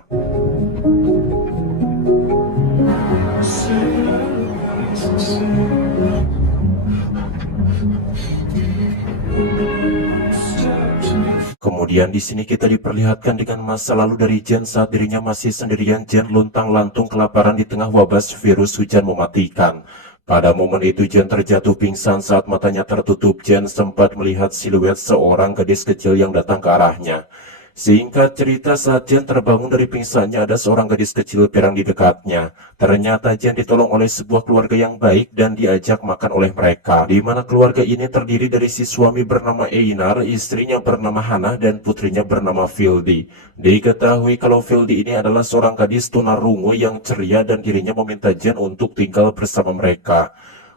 Kemudian di sini kita diperlihatkan dengan masa lalu dari Jen saat dirinya masih sendirian. Jen luntang-lantung kelaparan di tengah wabah virus hujan mematikan. Pada momen itu Jen terjatuh pingsan saat matanya tertutup. Jen sempat melihat siluet seorang gadis kecil yang datang ke arahnya. Singkat cerita, saat Jen terbangun dari pingsannya, ada seorang gadis kecil pirang di dekatnya. Ternyata Jen ditolong oleh sebuah keluarga yang baik dan diajak makan oleh mereka. Di mana keluarga ini terdiri dari si suami bernama Einar, istrinya bernama Hannah, dan putrinya bernama Vildi. Diketahui kalau Vildi ini adalah seorang gadis tunarungu yang ceria dan dirinya meminta Jen untuk tinggal bersama mereka.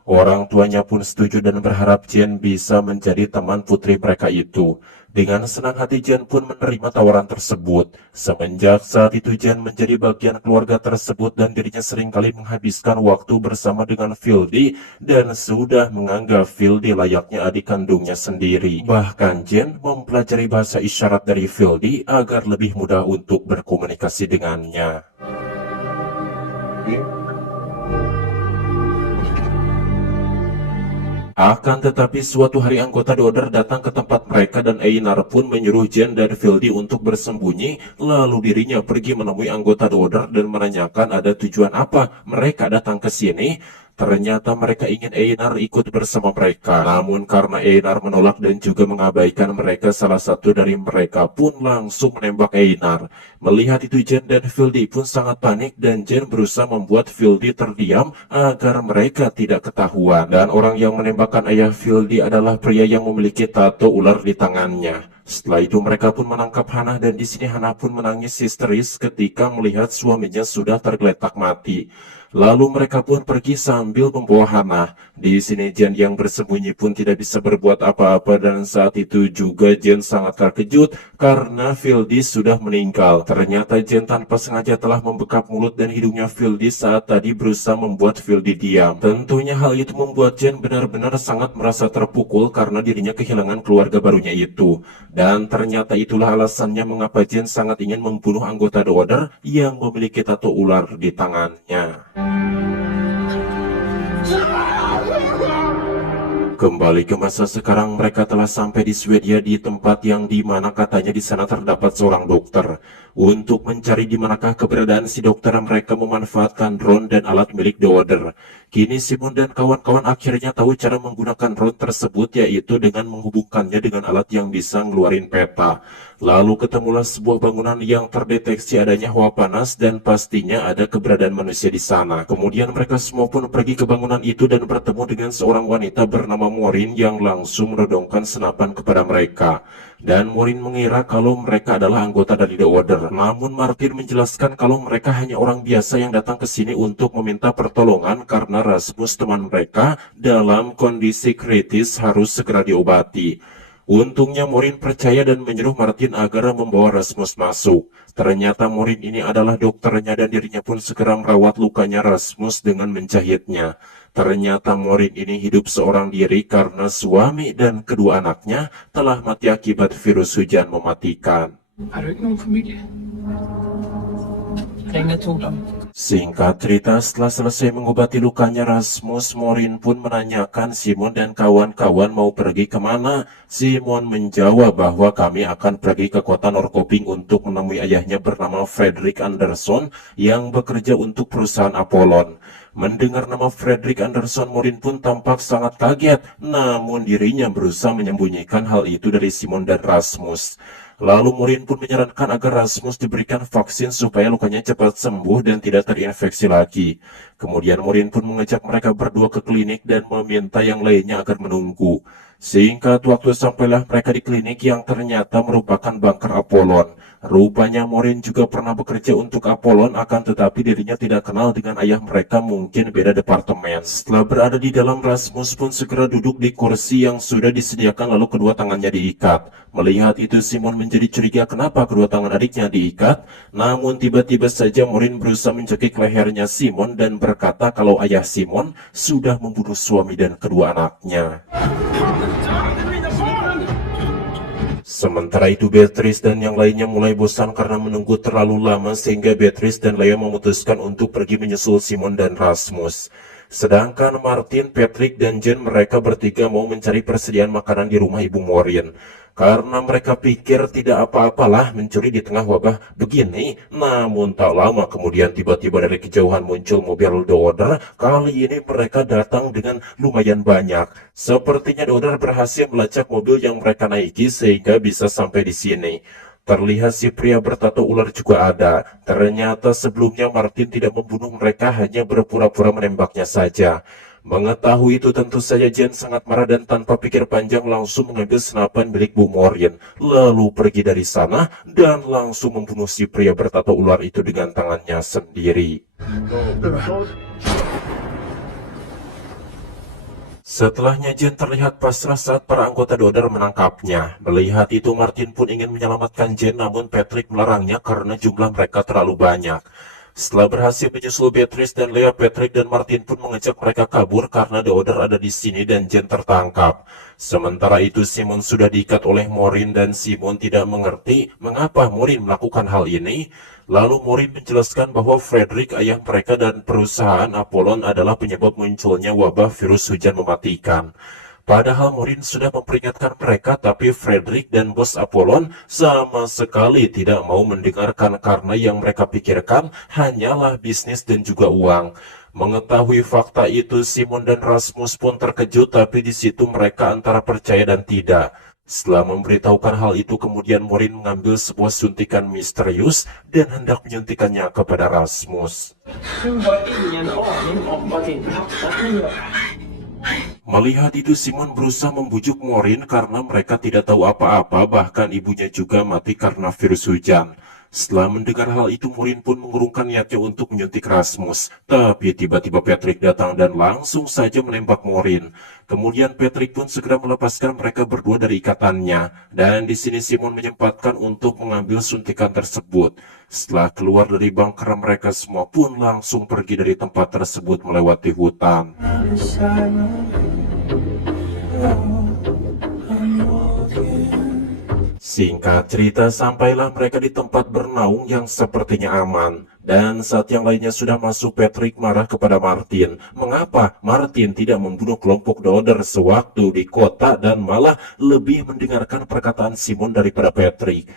Orang tuanya pun setuju dan berharap Jen bisa menjadi teman putri mereka itu. Dengan senang hati Jen pun menerima tawaran tersebut. Semenjak saat itu Jen menjadi bagian keluarga tersebut dan dirinya seringkali menghabiskan waktu bersama dengan Vildi dan sudah menganggap Vildi layaknya adik kandungnya sendiri. Bahkan Jen mempelajari bahasa isyarat dari Vildi agar lebih mudah untuk berkomunikasi dengannya. Akan tetapi suatu hari anggota deoder datang ke tempat mereka dan Einar pun menyuruh Jen dan Vildi untuk bersembunyi. Lalu dirinya pergi menemui anggota deoder dan menanyakan ada tujuan apa mereka datang ke sini. Ternyata mereka ingin Einar ikut bersama mereka. Namun karena Einar menolak dan juga mengabaikan mereka, salah satu dari mereka pun langsung menembak Einar. Melihat itu Jen dan Vildi pun sangat panik dan Jen berusaha membuat Vildi terdiam agar mereka tidak ketahuan. Dan orang yang menembakkan ayah Vildi adalah pria yang memiliki tato ular di tangannya. Setelah itu mereka pun menangkap Hannah dan di sini Hannah pun menangis histeris ketika melihat suaminya sudah tergeletak mati. Lalu mereka pun pergi sambil membawa Hannah. Di sini Jen yang bersembunyi pun tidak bisa berbuat apa-apa, dan saat itu juga Jen sangat terkejut karena Vildis sudah meninggal. Ternyata Jen tanpa sengaja telah membekap mulut dan hidungnya Vildis saat tadi berusaha membuat Vildis diam. Tentunya hal itu membuat Jen benar-benar sangat merasa terpukul karena dirinya kehilangan keluarga barunya itu. Dan ternyata itulah alasannya mengapa Jen sangat ingin membunuh anggota The Order yang memiliki tato ular di tangannya. Kembali ke masa sekarang, mereka telah sampai di Swedia, di tempat yang dimana katanya di sana terdapat seorang dokter. Untuk mencari di manakah keberadaan si dokter, mereka memanfaatkan drone dan alat milik The Order. Kini Simon dan kawan-kawan akhirnya tahu cara menggunakan drone tersebut, yaitu dengan menghubungkannya dengan alat yang bisa ngeluarin peta. Lalu ketemulah sebuah bangunan yang terdeteksi adanya hawa panas dan pastinya ada keberadaan manusia di sana. Kemudian mereka semua pun pergi ke bangunan itu dan bertemu dengan seorang wanita bernama Maureen yang langsung menodongkan senapan kepada mereka. Dan Maureen mengira kalau mereka adalah anggota dari The Order. Namun Martin menjelaskan kalau mereka hanya orang biasa yang datang ke sini untuk meminta pertolongan karena Rasmus teman mereka dalam kondisi kritis harus segera diobati. Untungnya Maureen percaya dan menyuruh Martin agar membawa Rasmus masuk. Ternyata Maureen ini adalah dokternya dan dirinya pun segera merawat lukanya Rasmus dengan menjahitnya. Ternyata Maureen ini hidup seorang diri karena suami dan kedua anaknya telah mati akibat virus hujan mematikan. Har du ikke nogen familie? Ringene tog dem. Singkat cerita, setelah selesai mengobati lukanya Rasmus, Maureen pun menanyakan Simon dan kawan-kawan mau pergi kemana. Simon menjawab bahwa kami akan pergi ke kota Norrköping untuk menemui ayahnya bernama Fredrik Andersson yang bekerja untuk perusahaan Apollon. Mendengar nama Fredrik Andersson, Maureen pun tampak sangat kaget, namun dirinya berusaha menyembunyikan hal itu dari Simon dan Rasmus. Lalu Maureen pun menyarankan agar Rasmus diberikan vaksin supaya lukanya cepat sembuh dan tidak terinfeksi lagi. Kemudian Maureen pun mengajak mereka berdua ke klinik dan meminta yang lainnya agar menunggu. Singkat waktu sampailah mereka di klinik yang ternyata merupakan bunker Apollon. Rupanya Maureen juga pernah bekerja untuk Apollon, akan tetapi dirinya tidak kenal dengan ayah mereka, mungkin beda departemen. Setelah berada di dalam, Rasmus pun segera duduk di kursi yang sudah disediakan lalu kedua tangannya diikat. Melihat itu Simon menjadi curiga kenapa kedua tangan adiknya diikat. Namun tiba-tiba saja Maureen berusaha mencekik lehernya Simon dan berkata kalau ayah Simon sudah membunuh suami dan kedua anaknya. Sementara itu Beatrice dan yang lainnya mulai bosan karena menunggu terlalu lama sehingga Beatrice dan Lea memutuskan untuk pergi menyusul Simon dan Rasmus. Sedangkan Martin, Patrick, dan Jen mereka bertiga mau mencari persediaan makanan di rumah Ibu Maureen. Karena mereka pikir tidak apa-apalah mencuri di tengah wabah begini. Namun tak lama kemudian tiba-tiba dari kejauhan muncul mobil The Order. Kali ini mereka datang dengan lumayan banyak. Sepertinya The Order berhasil melacak mobil yang mereka naiki sehingga bisa sampai di sini. Terlihat si pria bertato ular juga ada. Ternyata sebelumnya Martin tidak membunuh mereka, hanya berpura-pura menembaknya saja. Mengetahui itu tentu saja Jen sangat marah dan tanpa pikir panjang langsung mengambil senapan milik Bu Maureen. Lalu pergi dari sana dan langsung membunuh si pria bertato ular itu dengan tangannya sendiri. Setelahnya Jen terlihat pasrah saat para anggota The Order menangkapnya. Melihat itu Martin pun ingin menyelamatkan Jen, namun Patrick melarangnya karena jumlah mereka terlalu banyak. Setelah berhasil menyusul Beatrice dan Lea, Patrick dan Martin pun mengajak mereka kabur karena The Order ada di sini dan Jen tertangkap. Sementara itu Simon sudah diikat oleh Maureen dan Simon tidak mengerti mengapa Maureen melakukan hal ini. Lalu Maureen menjelaskan bahwa Fredrik, ayah mereka, dan perusahaan Apollon adalah penyebab munculnya wabah virus hujan mematikan. Padahal Maureen sudah memperingatkan mereka, tapi Fredrik dan bos Apollon sama sekali tidak mau mendengarkan karena yang mereka pikirkan hanyalah bisnis dan juga uang. Mengetahui fakta itu, Simon dan Rasmus pun terkejut, tapi di situ mereka antara percaya dan tidak. Setelah memberitahukan hal itu, kemudian Maureen mengambil sebuah suntikan misterius dan hendak menyuntikannya kepada Rasmus. Melihat itu Simon berusaha membujuk Maureen karena mereka tidak tahu apa-apa, bahkan ibunya juga mati karena virus hujan. Setelah mendengar hal itu, Morin pun mengurungkan niatnya untuk menyuntik Rasmus. Tapi tiba-tiba Patrick datang dan langsung saja menembak Morin. Kemudian Patrick pun segera melepaskan mereka berdua dari ikatannya. Dan di sini Simon menyempatkan untuk mengambil suntikan tersebut. Setelah keluar dari bunker, mereka semua pun langsung pergi dari tempat tersebut melewati hutan. Singkat cerita, sampailah mereka di tempat bernaung yang sepertinya aman. Dan saat yang lainnya sudah masuk, Patrick marah kepada Martin. Mengapa Martin tidak membunuh kelompok Dodder sewaktu di kota dan malah lebih mendengarkan perkataan Simon daripada Patrick?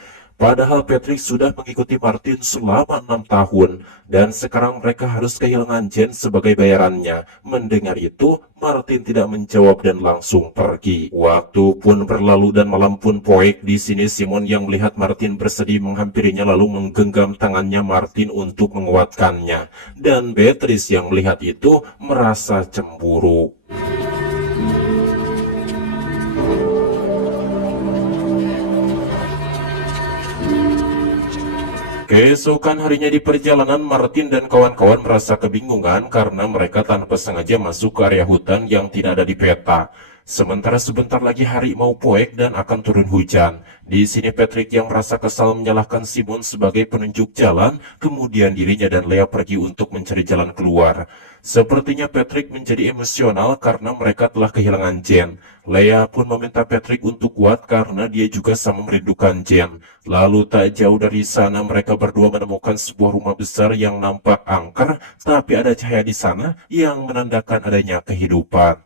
Padahal Patrick sudah mengikuti Martin selama 6 tahun, dan sekarang mereka harus kehilangan Jen sebagai bayarannya. Mendengar itu, Martin tidak menjawab dan langsung pergi. Waktu pun berlalu dan malam pun poek. Di sini Simon yang melihat Martin bersedih menghampirinya lalu menggenggam tangannya Martin untuk menguatkannya. Dan Beatrice yang melihat itu merasa cemburu. Keesokan harinya di perjalanan, Martin dan kawan-kawan merasa kebingungan karena mereka tanpa sengaja masuk ke area hutan yang tidak ada di peta. Sementara sebentar lagi hari mau poek dan akan turun hujan. Di sini Patrick yang merasa kesal menyalahkan Simon sebagai penunjuk jalan, kemudian dirinya dan Lea pergi untuk mencari jalan keluar. Sepertinya Patrick menjadi emosional karena mereka telah kehilangan Jen. Lea pun meminta Patrick untuk kuat karena dia juga sama merindukan Jen. Lalu tak jauh dari sana mereka berdua menemukan sebuah rumah besar yang nampak angker, tapi ada cahaya di sana yang menandakan adanya kehidupan.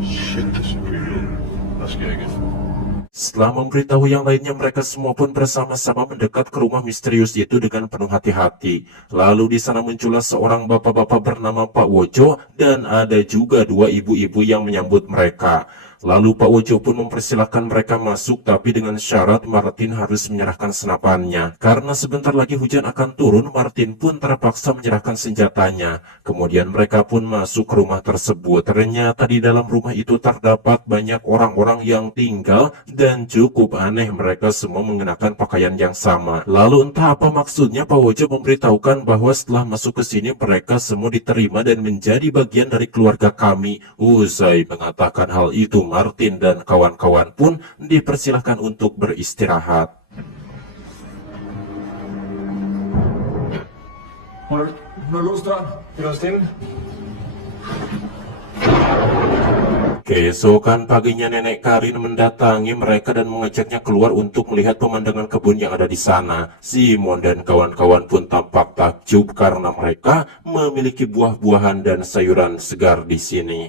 Shit, this is real. Let's get it. Setelah memberitahu yang lainnya, mereka semua pun bersama-sama mendekat ke rumah misterius itu dengan penuh hati-hati. Lalu di sana muncullah seorang bapak-bapak bernama Pak Wojo dan ada juga dua ibu-ibu yang menyambut mereka. Lalu Pak Wojo pun mempersilahkan mereka masuk, tapi dengan syarat Martin harus menyerahkan senapannya. Karena sebentar lagi hujan akan turun, Martin pun terpaksa menyerahkan senjatanya. Kemudian mereka pun masuk ke rumah tersebut. Ternyata di dalam rumah itu terdapat banyak orang-orang yang tinggal dan cukup aneh, mereka semua mengenakan pakaian yang sama. Lalu entah apa maksudnya Pak Wojo memberitahukan bahwa setelah masuk ke sini mereka semua diterima dan menjadi bagian dari keluarga kami. Usai mengatakan hal itu, Martin dan kawan-kawan pun dipersilahkan untuk beristirahat. Har du låst dörren? Vill du ha stämmen? Keesokan paginya Nenek Karin mendatangi mereka dan mengajaknya keluar untuk melihat pemandangan kebun yang ada di sana. Simon dan kawan-kawan pun tampak takjub karena mereka memiliki buah-buahan dan sayuran segar di sini.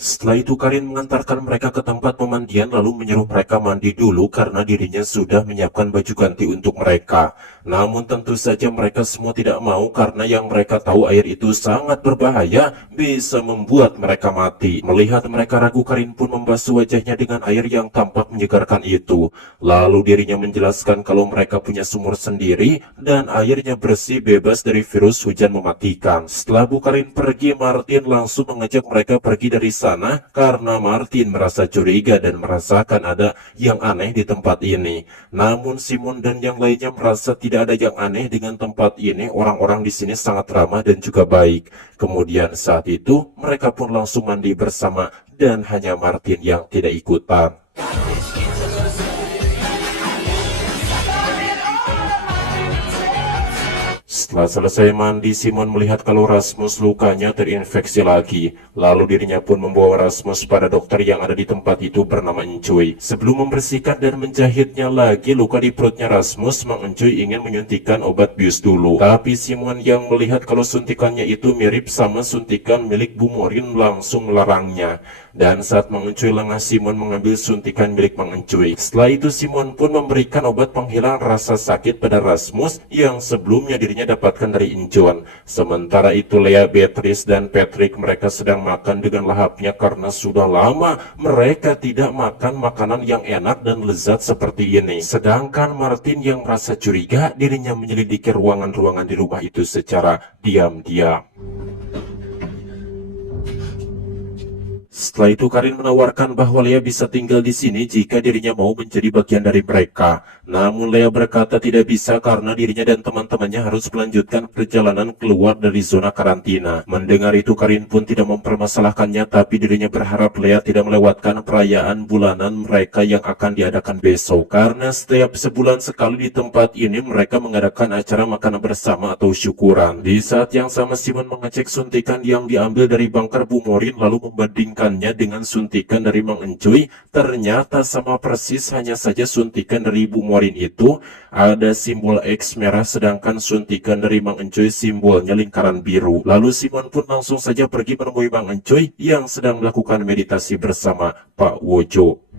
Setelah itu Karin mengantarkan mereka ke tempat pemandian lalu menyuruh mereka mandi dulu karena dirinya sudah menyiapkan baju ganti untuk mereka. Namun tentu saja mereka semua tidak mau karena yang mereka tahu air itu sangat berbahaya, bisa membuat mereka mati. Melihat mereka ragu, Karin pun membasuh wajahnya dengan air yang tampak menyegarkan itu. Lalu dirinya menjelaskan kalau mereka punya sumur sendiri dan airnya bersih bebas dari virus hujan mematikan. Setelah Bu Karin pergi, Martin langsung mengajak mereka pergi dari sana karena Martin merasa curiga dan merasakan ada yang aneh di tempat ini. Namun Simon dan yang lainnya merasa tidak ada yang aneh dengan tempat ini. Orang-orang di sini sangat ramah dan juga baik. Kemudian saat itu mereka pun langsung mandi bersama dan hanya Martin yang tidak ikutan. Setelah selesai mandi, Simon melihat kalau Rasmus lukanya terinfeksi lagi. Lalu dirinya pun membawa Rasmus pada dokter yang ada di tempat itu bernama Encuy. Sebelum membersihkan dan menjahitnya lagi luka di perutnya Rasmus, Mang Encuy ingin menyuntikkan obat bius dulu. Tapi Simon yang melihat kalau suntikannya itu mirip sama suntikan milik Bu Morin langsung melarangnya. Dan saat Mang Encuy lengah, Simon mengambil suntikan milik Mang Encuy. Setelah itu Simon pun memberikan obat penghilang rasa sakit pada Rasmus yang sebelumnya dirinya dapatkan dari Injon. Sementara itu Lea, Beatrice, dan Patrick mereka sedang makan dengan lahapnya karena sudah lama mereka tidak makan makanan yang enak dan lezat seperti ini. Sedangkan Martin yang merasa curiga, dirinya menyelidiki ruangan-ruangan di rumah itu secara diam-diam. Setelah itu Karin menawarkan bahwa Lea bisa tinggal di sini jika dirinya mau menjadi bagian dari mereka. Namun Lea berkata tidak bisa karena dirinya dan teman-temannya harus melanjutkan perjalanan keluar dari zona karantina. Mendengar itu Karin pun tidak mempermasalahkannya, tapi dirinya berharap Lea tidak melewatkan perayaan bulanan mereka yang akan diadakan besok. Karena setiap sebulan sekali di tempat ini mereka mengadakan acara makan bersama atau syukuran. Di saat yang sama Simon mengecek suntikan yang diambil dari bangker Bu Morin lalu membandingkannya dengan suntikan dari Mang Encuy. Ternyata sama persis, hanya saja suntikan dari Bu Morin itu ada simbol X merah sedangkan suntikan dari Mang Encuy simbolnya lingkaran biru. Lalu Simon pun langsung saja pergi menemui Mang Encuy yang sedang melakukan meditasi bersama Pak Wojo.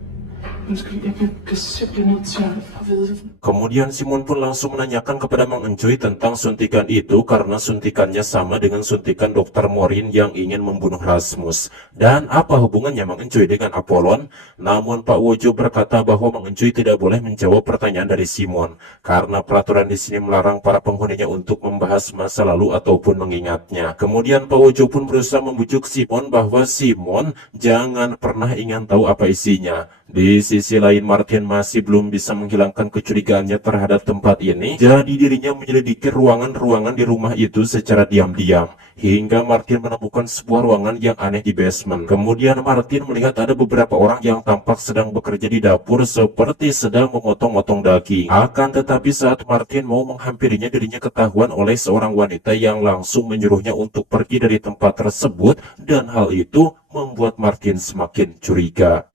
Undskyld, jeg bliver simpelthen nødt til at vide. Kemudian Simon pun langsung menanyakan kepada Mang Encuy tentang suntikan itu karena suntikannya sama dengan suntikan Dr. Morin yang ingin membunuh Rasmus. Dan apa hubungannya Mang Encuy dengan Apollon? Namun Pak Wojo berkata bahwa Mang Encuy tidak boleh menjawab pertanyaan dari Simon karena peraturan di sini melarang para penghuninya untuk membahas masa lalu ataupun mengingatnya. Kemudian Pak Wojo pun berusaha membujuk Simon bahwa Simon jangan pernah ingin tahu apa isinya. Di sisi lain Martin masih belum bisa menghilangkan kecurigaannya terhadap tempat ini. Jadi dirinya menyelidiki ruangan-ruangan di rumah itu secara diam-diam. Hingga Martin menemukan sebuah ruangan yang aneh di basement. Kemudian Martin melihat ada beberapa orang yang tampak sedang bekerja di dapur seperti sedang memotong-motong daging. Akan tetapi saat Martin mau menghampirinya, dirinya ketahuan oleh seorang wanita yang langsung menyuruhnya untuk pergi dari tempat tersebut. Dan hal itu membuat Martin semakin curiga.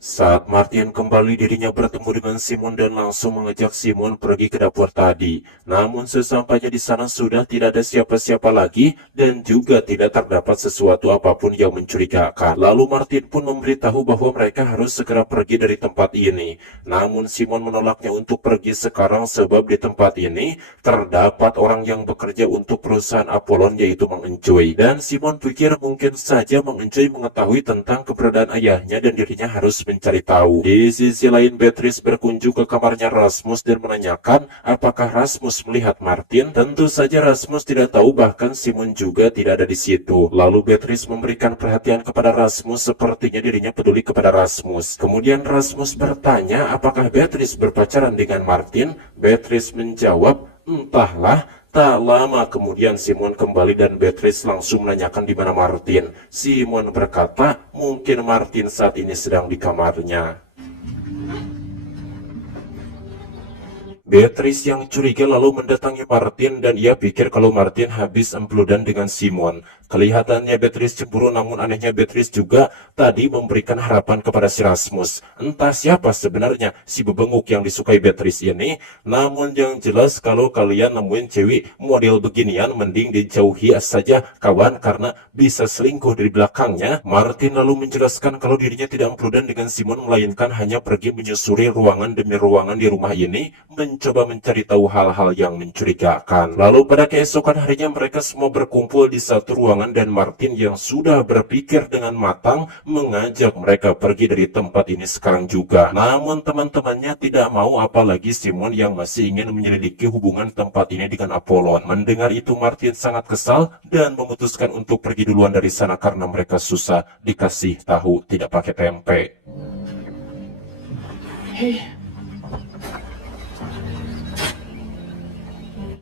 Saat Martin kembali, dirinya bertemu dengan Simon dan langsung mengajak Simon pergi ke dapur tadi. Namun sesampainya di sana sudah tidak ada siapa-siapa lagi dan juga tidak terdapat sesuatu apapun yang mencurigakan. Lalu Martin pun memberitahu bahwa mereka harus segera pergi dari tempat ini. Namun Simon menolaknya untuk pergi sekarang sebab di tempat ini terdapat orang yang bekerja untuk perusahaan Apollon yaitu Mang Encuy. Dan Simon pikir mungkin saja Mang Encuy mengetahui tentang keberadaan ayahnya dan dirinya harus mencari tahu. Di sisi lain Beatrice berkunjung ke kamarnya Rasmus dan menanyakan apakah Rasmus melihat Martin. Tentu saja Rasmus tidak tahu, bahkan Simon juga tidak ada di situ. Lalu Beatrice memberikan perhatian kepada Rasmus, sepertinya dirinya peduli kepada Rasmus. Kemudian Rasmus bertanya apakah Beatrice berpacaran dengan Martin. Beatrice menjawab, entahlah. Tak lama kemudian Simon kembali dan Beatrice langsung menanyakan di mana Martin. Simon berkata, mungkin Martin saat ini sedang di kamarnya. Beatrice yang curiga lalu mendatangi Martin dan ia pikir kalau Martin habis empludan dengan Simon. Kelihatannya Beatrice cemburu, namun anehnya Beatrice juga tadi memberikan harapan kepada si Rasmus. Entah siapa sebenarnya si bebenguk yang disukai Beatrice ini. Namun yang jelas kalau kalian nemuin cewek model beginian mending dijauhi saja kawan karena bisa selingkuh dari belakangnya. Martin lalu menjelaskan kalau dirinya tidak empludan dengan Simon melainkan hanya pergi menyusuri ruangan demi ruangan di rumah ini, mencoba mencari tahu hal-hal yang mencurigakan. Lalu pada keesokan harinya mereka semua berkumpul di satu ruangan dan Martin yang sudah berpikir dengan matang mengajak mereka pergi dari tempat ini sekarang juga. Namun teman-temannya tidak mau, apalagi Simon yang masih ingin menyelidiki hubungan tempat ini dengan Apollon. Mendengar itu Martin sangat kesal dan memutuskan untuk pergi duluan dari sana karena mereka susah dikasih tahu tidak pakai tempe. Hey,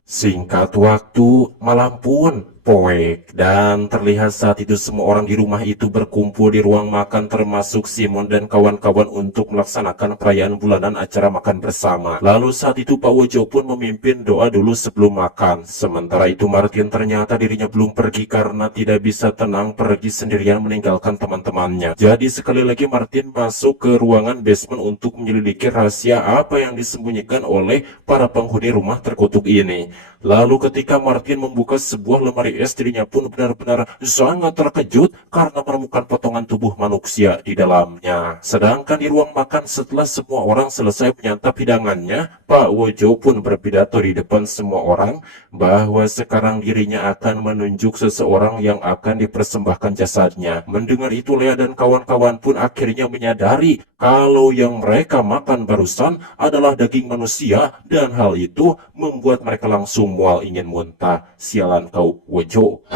Singkat waktu, malam pun poek dan terlihat saat itu semua orang di rumah itu berkumpul di ruang makan termasuk Simon dan kawan-kawan untuk melaksanakan perayaan bulanan acara makan bersama. Lalu saat itu Pak Wojo pun memimpin doa dulu sebelum makan. Sementara itu Martin ternyata dirinya belum pergi karena tidak bisa tenang pergi sendirian meninggalkan teman-temannya. Jadi sekali lagi Martin masuk ke ruangan basement untuk menyelidiki rahasia apa yang disembunyikan oleh para penghuni rumah terkutuk ini. Lalu ketika Martin membuka sebuah lemari es, dirinya pun benar-benar sangat terkejut karena menemukan potongan tubuh manusia di dalamnya. Sedangkan di ruang makan setelah semua orang selesai menyantap hidangannya, Pak Wojo pun berpidato di depan semua orang bahwa sekarang dirinya akan menunjuk seseorang yang akan dipersembahkan jasadnya. Mendengar itu Lea dan kawan-kawan pun akhirnya menyadari kalau yang mereka makan barusan adalah daging manusia dan hal itu membuat mereka langsung mual ingin muntah. Sialan kau Wojo.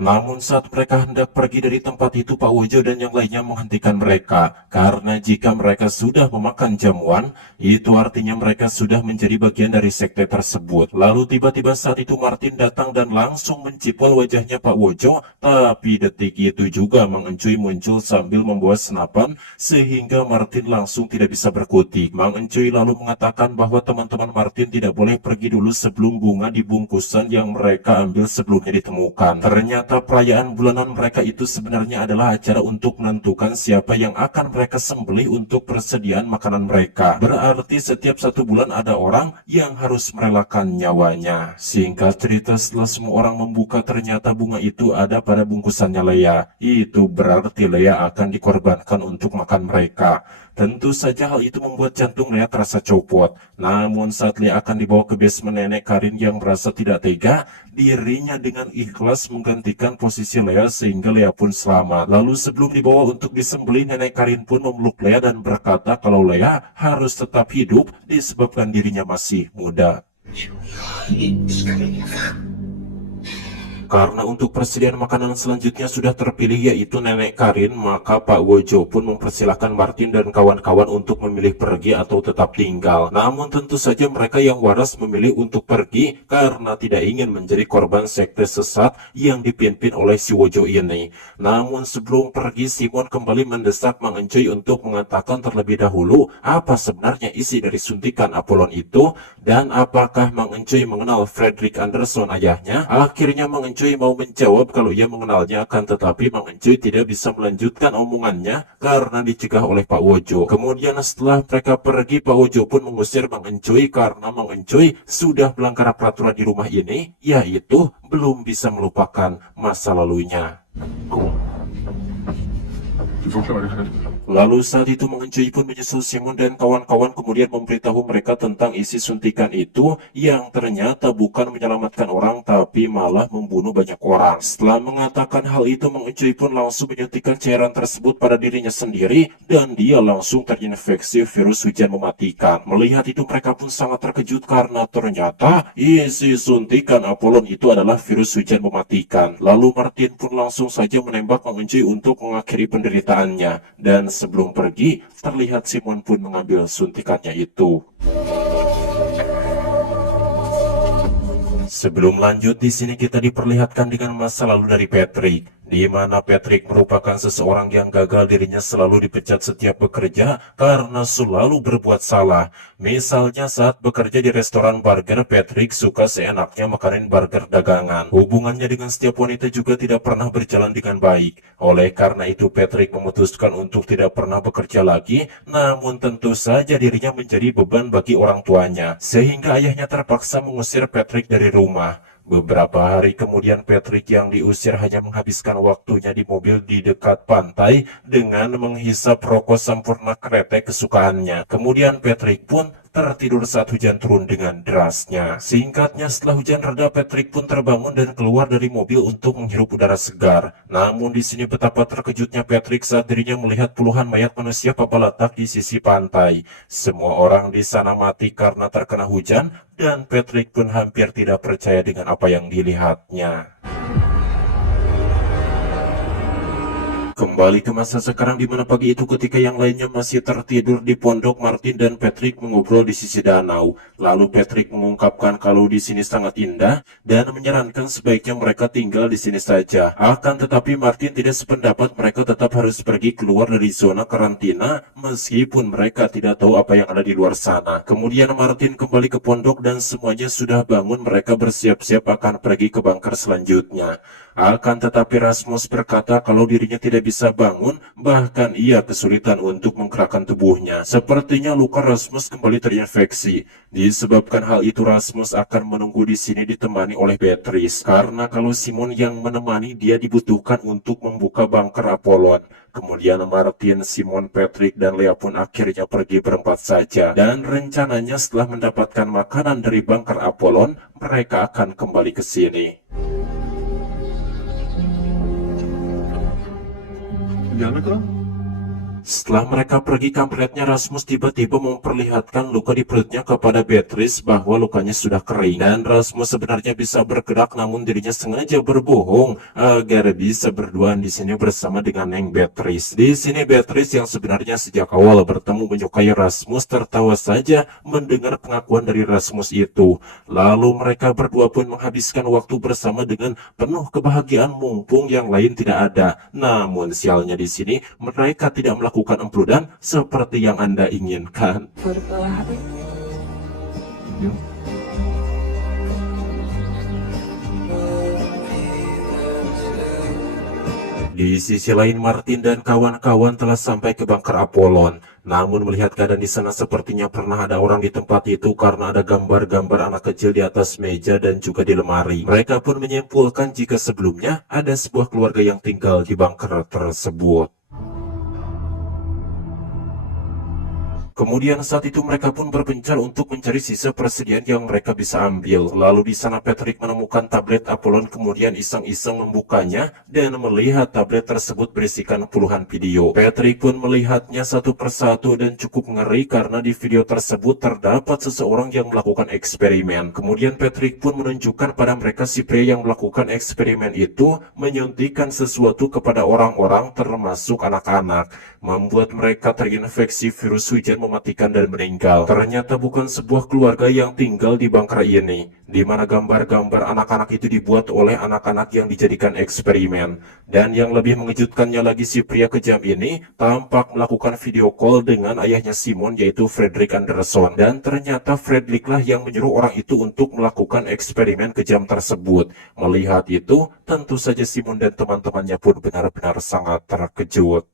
Namun saat mereka hendak pergi dari tempat itu, Pak Wojo dan yang lainnya menghentikan mereka. Karena jika mereka sudah memakan jamuan, itu artinya mereka sudah menjadi bagian dari sekte tersebut. Lalu tiba-tiba saat itu Martin datang dan langsung mencipol wajahnya Pak Wojo. Tapi detik itu juga Mang Encuy muncul sambil membawa senapan, sehingga Martin langsung tidak bisa berkutik. Mang Encuy lalu mengatakan bahwa teman-teman Martin tidak boleh pergi dulu sebelum bunga di bungkusan yang mereka ambil sebelumnya ditemukan. Ternyata perayaan bulanan mereka itu sebenarnya adalah acara untuk menentukan siapa yang akan mereka sembelih untuk persediaan makanan mereka. Berarti setiap 1 bulan ada orang yang harus merelakan nyawanya. Singkat cerita, setelah semua orang membuka, ternyata bunga itu ada pada bungkusannya Lea. Itu berarti Lea akan dikorbankan untuk makan mereka. Tentu saja hal itu membuat jantung Lea terasa copot. Namun saat Lea akan dibawa ke basement, nenek Karin yang merasa tidak tega, dirinya dengan ikhlas menggantikan posisi Lea sehingga Lea pun selamat. Lalu sebelum dibawa untuk disembelih, nenek Karin pun memeluk Lea dan berkata kalau Lea harus tetap hidup disebabkan dirinya masih muda. Karena untuk persediaan makanan selanjutnya sudah terpilih yaitu nenek Karin, maka Pak Wojo pun mempersilahkan Martin dan kawan-kawan untuk memilih pergi atau tetap tinggal. Namun tentu saja mereka yang waras memilih untuk pergi karena tidak ingin menjadi korban sekte sesat yang dipimpin oleh si Wojo ini. Namun sebelum pergi, Simon kembali mendesak Mang Encuy untuk mengatakan terlebih dahulu apa sebenarnya isi dari suntikan Apollon itu dan apakah Mang Encuy mengenal Frederick Anderson ayahnya. Akhirnya Mang Encuy mau menjawab kalau ia mengenalnya, akan tetapi Mang Encuy tidak bisa melanjutkan omongannya karena dicegah oleh Pak Wojo. Kemudian setelah mereka pergi, Pak Wojo pun mengusir Mang Encuy karena Mang Encuy sudah melanggar peraturan di rumah ini, yaitu belum bisa melupakan masa lalunya. Lalu saat itu Mang Encuy pun menyusul Simon dan kawan-kawan, kemudian memberitahu mereka tentang isi suntikan itu yang ternyata bukan menyelamatkan orang tapi malah membunuh banyak orang. Setelah mengatakan hal itu, Mang Encuy pun langsung menyuntikkan cairan tersebut pada dirinya sendiri dan dia langsung terinfeksi virus hujan mematikan. Melihat itu mereka pun sangat terkejut karena ternyata isi suntikan Apollon itu adalah virus hujan mematikan. Lalu Martin pun langsung saja menembak Mang Encuy untuk mengakhiri penderitaannya, dan sebelum pergi, terlihat Simon pun mengambil suntikannya itu. Sebelum lanjut, di sini kita diperlihatkan dengan masa lalu dari Patrick, di mana Patrick merupakan seseorang yang gagal. Dirinya selalu dipecat setiap bekerja karena selalu berbuat salah. Misalnya saat bekerja di restoran burger, Patrick suka seenaknya makanin burger dagangan. Hubungannya dengan setiap wanita juga tidak pernah berjalan dengan baik. Oleh karena itu Patrick memutuskan untuk tidak pernah bekerja lagi, namun tentu saja dirinya menjadi beban bagi orang tuanya, sehingga ayahnya terpaksa mengusir Patrick dari rumah. Beberapa hari kemudian Patrick yang diusir hanya menghabiskan waktunya di mobil di dekat pantai dengan menghisap rokok sempurna kretek kesukaannya. Kemudian Patrick pun tertidur saat hujan turun dengan derasnya. Singkatnya, setelah hujan reda, Patrick pun terbangun dan keluar dari mobil untuk menghirup udara segar. Namun di sini betapa terkejutnya Patrick saat dirinya melihat puluhan mayat manusia papalatak di sisi pantai. Semua orang di sana mati karena terkena hujan, dan Patrick pun hampir tidak percaya dengan apa yang dilihatnya. Kembali ke masa sekarang, di mana pagi itu ketika yang lainnya masih tertidur di pondok, Martin dan Patrick mengobrol di sisi danau. Lalu Patrick mengungkapkan kalau di sini sangat indah dan menyarankan sebaiknya mereka tinggal di sini saja. Akan tetapi Martin tidak sependapat, mereka tetap harus pergi keluar dari zona karantina meskipun mereka tidak tahu apa yang ada di luar sana. Kemudian Martin kembali ke pondok dan semuanya sudah bangun, mereka bersiap-siap akan pergi ke bunker selanjutnya. Akan tetapi Rasmus berkata kalau dirinya tidak bisa bangun, bahkan ia kesulitan untuk menggerakkan tubuhnya. Sepertinya luka Rasmus kembali terinfeksi. Disebabkan hal itu, Rasmus akan menunggu di sini ditemani oleh Beatrice, karena kalau Simon yang menemani dia dibutuhkan untuk membuka bunker Apollon. Kemudian Martin, Simon, Patrick, dan Lea pun akhirnya pergi berempat saja. Dan rencananya setelah mendapatkan makanan dari bunker Apollon, mereka akan kembali ke sini. Jangan Setelah mereka pergi, kampretnya Rasmus tiba-tiba memperlihatkan luka di perutnya kepada Beatrice bahwa lukanya sudah kering. Dan Rasmus sebenarnya bisa bergerak, namun dirinya sengaja berbohong agar bisa berduaan di sini bersama dengan Neng Beatrice. Di sini Beatrice yang sebenarnya sejak awal bertemu menyukai Rasmus tertawa saja mendengar pengakuan dari Rasmus itu. Lalu mereka berdua pun menghabiskan waktu bersama dengan penuh kebahagiaan mumpung yang lain tidak ada. Namun sialnya di sini mereka tidak melakukan empludan seperti yang Anda inginkan. Di sisi lain, Martin dan kawan-kawan telah sampai ke bunker Apollon. Namun melihat keadaan di sana sepertinya pernah ada orang di tempat itu karena ada gambar-gambar anak kecil di atas meja dan juga di lemari. Mereka pun menyimpulkan jika sebelumnya ada sebuah keluarga yang tinggal di bunker tersebut. Kemudian saat itu mereka pun berpencar untuk mencari sisa persediaan yang mereka bisa ambil. Lalu di sana Patrick menemukan tablet Apollon, kemudian iseng-iseng membukanya dan melihat tablet tersebut berisikan puluhan video. Patrick pun melihatnya satu persatu dan cukup ngeri karena di video tersebut terdapat seseorang yang melakukan eksperimen. Kemudian Patrick pun menunjukkan pada mereka si pria yang melakukan eksperimen itu menyuntikkan sesuatu kepada orang-orang termasuk anak-anak, membuat mereka terinfeksi virus hujan mematikan dan meninggal. Ternyata bukan sebuah keluarga yang tinggal di bunker ini, di mana gambar-gambar anak-anak itu dibuat oleh anak-anak yang dijadikan eksperimen. Dan yang lebih mengejutkannya lagi, si pria kejam ini tampak melakukan video call dengan ayahnya Simon, yaitu Fredrik Anderson. Dan ternyata Fredrik lah yang menyuruh orang itu untuk melakukan eksperimen kejam tersebut. Melihat itu, tentu saja Simon dan teman-temannya pun benar-benar sangat terkejut.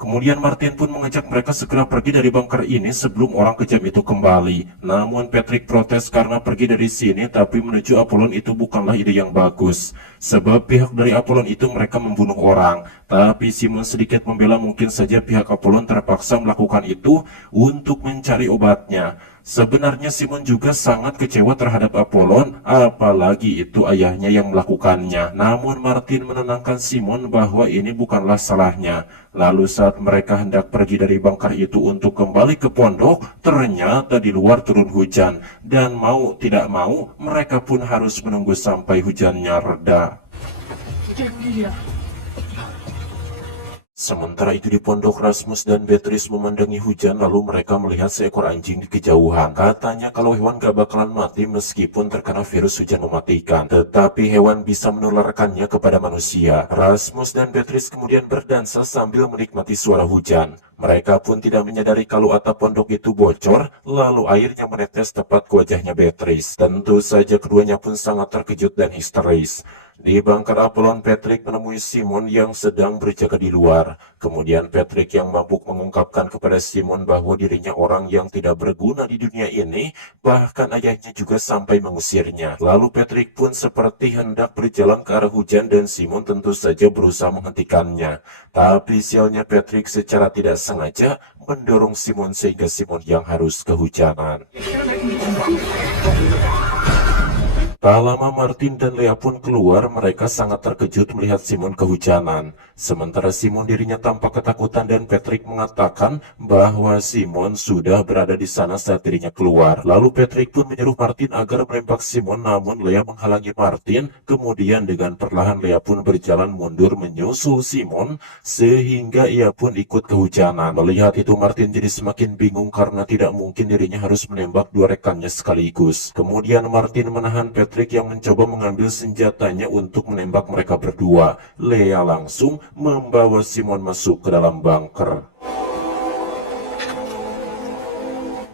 Kemudian Martin pun mengajak mereka segera pergi dari bunker ini sebelum orang kejam itu kembali. Namun Patrick protes karena pergi dari sini tapi menuju Apollon itu bukanlah ide yang bagus. Sebab pihak dari Apollon itu mereka membunuh orang. Tapi Simon sedikit membela, mungkin saja pihak Apollon terpaksa melakukan itu untuk mencari obatnya. Sebenarnya Simon juga sangat kecewa terhadap Apollon, apalagi itu ayahnya yang melakukannya. Namun Martin menenangkan Simon bahwa ini bukanlah salahnya. Lalu saat mereka hendak pergi dari bunker itu untuk kembali ke pondok, ternyata di luar turun hujan. Dan mau tidak mau, mereka pun harus menunggu sampai hujannya reda. Sementara itu di pondok, Rasmus dan Beatrice memandangi hujan, lalu mereka melihat seekor anjing di kejauhan. Katanya kalau hewan gak bakalan mati meskipun terkena virus hujan mematikan, tetapi hewan bisa menularkannya kepada manusia. Rasmus dan Beatrice kemudian berdansa sambil menikmati suara hujan. Mereka pun tidak menyadari kalau atap pondok itu bocor, lalu airnya menetes tepat ke wajahnya Beatrice. Tentu saja keduanya pun sangat terkejut dan histeris. Di bunker Apollon, Patrick menemui Simon yang sedang berjaga di luar. Kemudian Patrick yang mabuk mengungkapkan kepada Simon bahwa dirinya orang yang tidak berguna di dunia ini, bahkan ayahnya juga sampai mengusirnya. Lalu Patrick pun seperti hendak berjalan ke arah hujan dan Simon tentu saja berusaha menghentikannya. Tapi sialnya Patrick secara tidak sengaja mendorong Simon sehingga Simon yang harus kehujanan. Tak lama Martin dan Lea pun keluar, mereka sangat terkejut melihat Simon kehujanan. Sementara Simon dirinya tampak ketakutan dan Patrick mengatakan bahwa Simon sudah berada di sana saat dirinya keluar. Lalu Patrick pun menyuruh Martin agar menembak Simon, namun Lea menghalangi Martin. Kemudian dengan perlahan Lea pun berjalan mundur menyusul Simon sehingga ia pun ikut kehujanan. Melihat itu Martin jadi semakin bingung karena tidak mungkin dirinya harus menembak dua rekannya sekaligus. Kemudian Martin menahan Patrick yang mencoba mengambil senjatanya untuk menembak mereka berdua. Lea langsung membawa Simon masuk ke dalam bunker.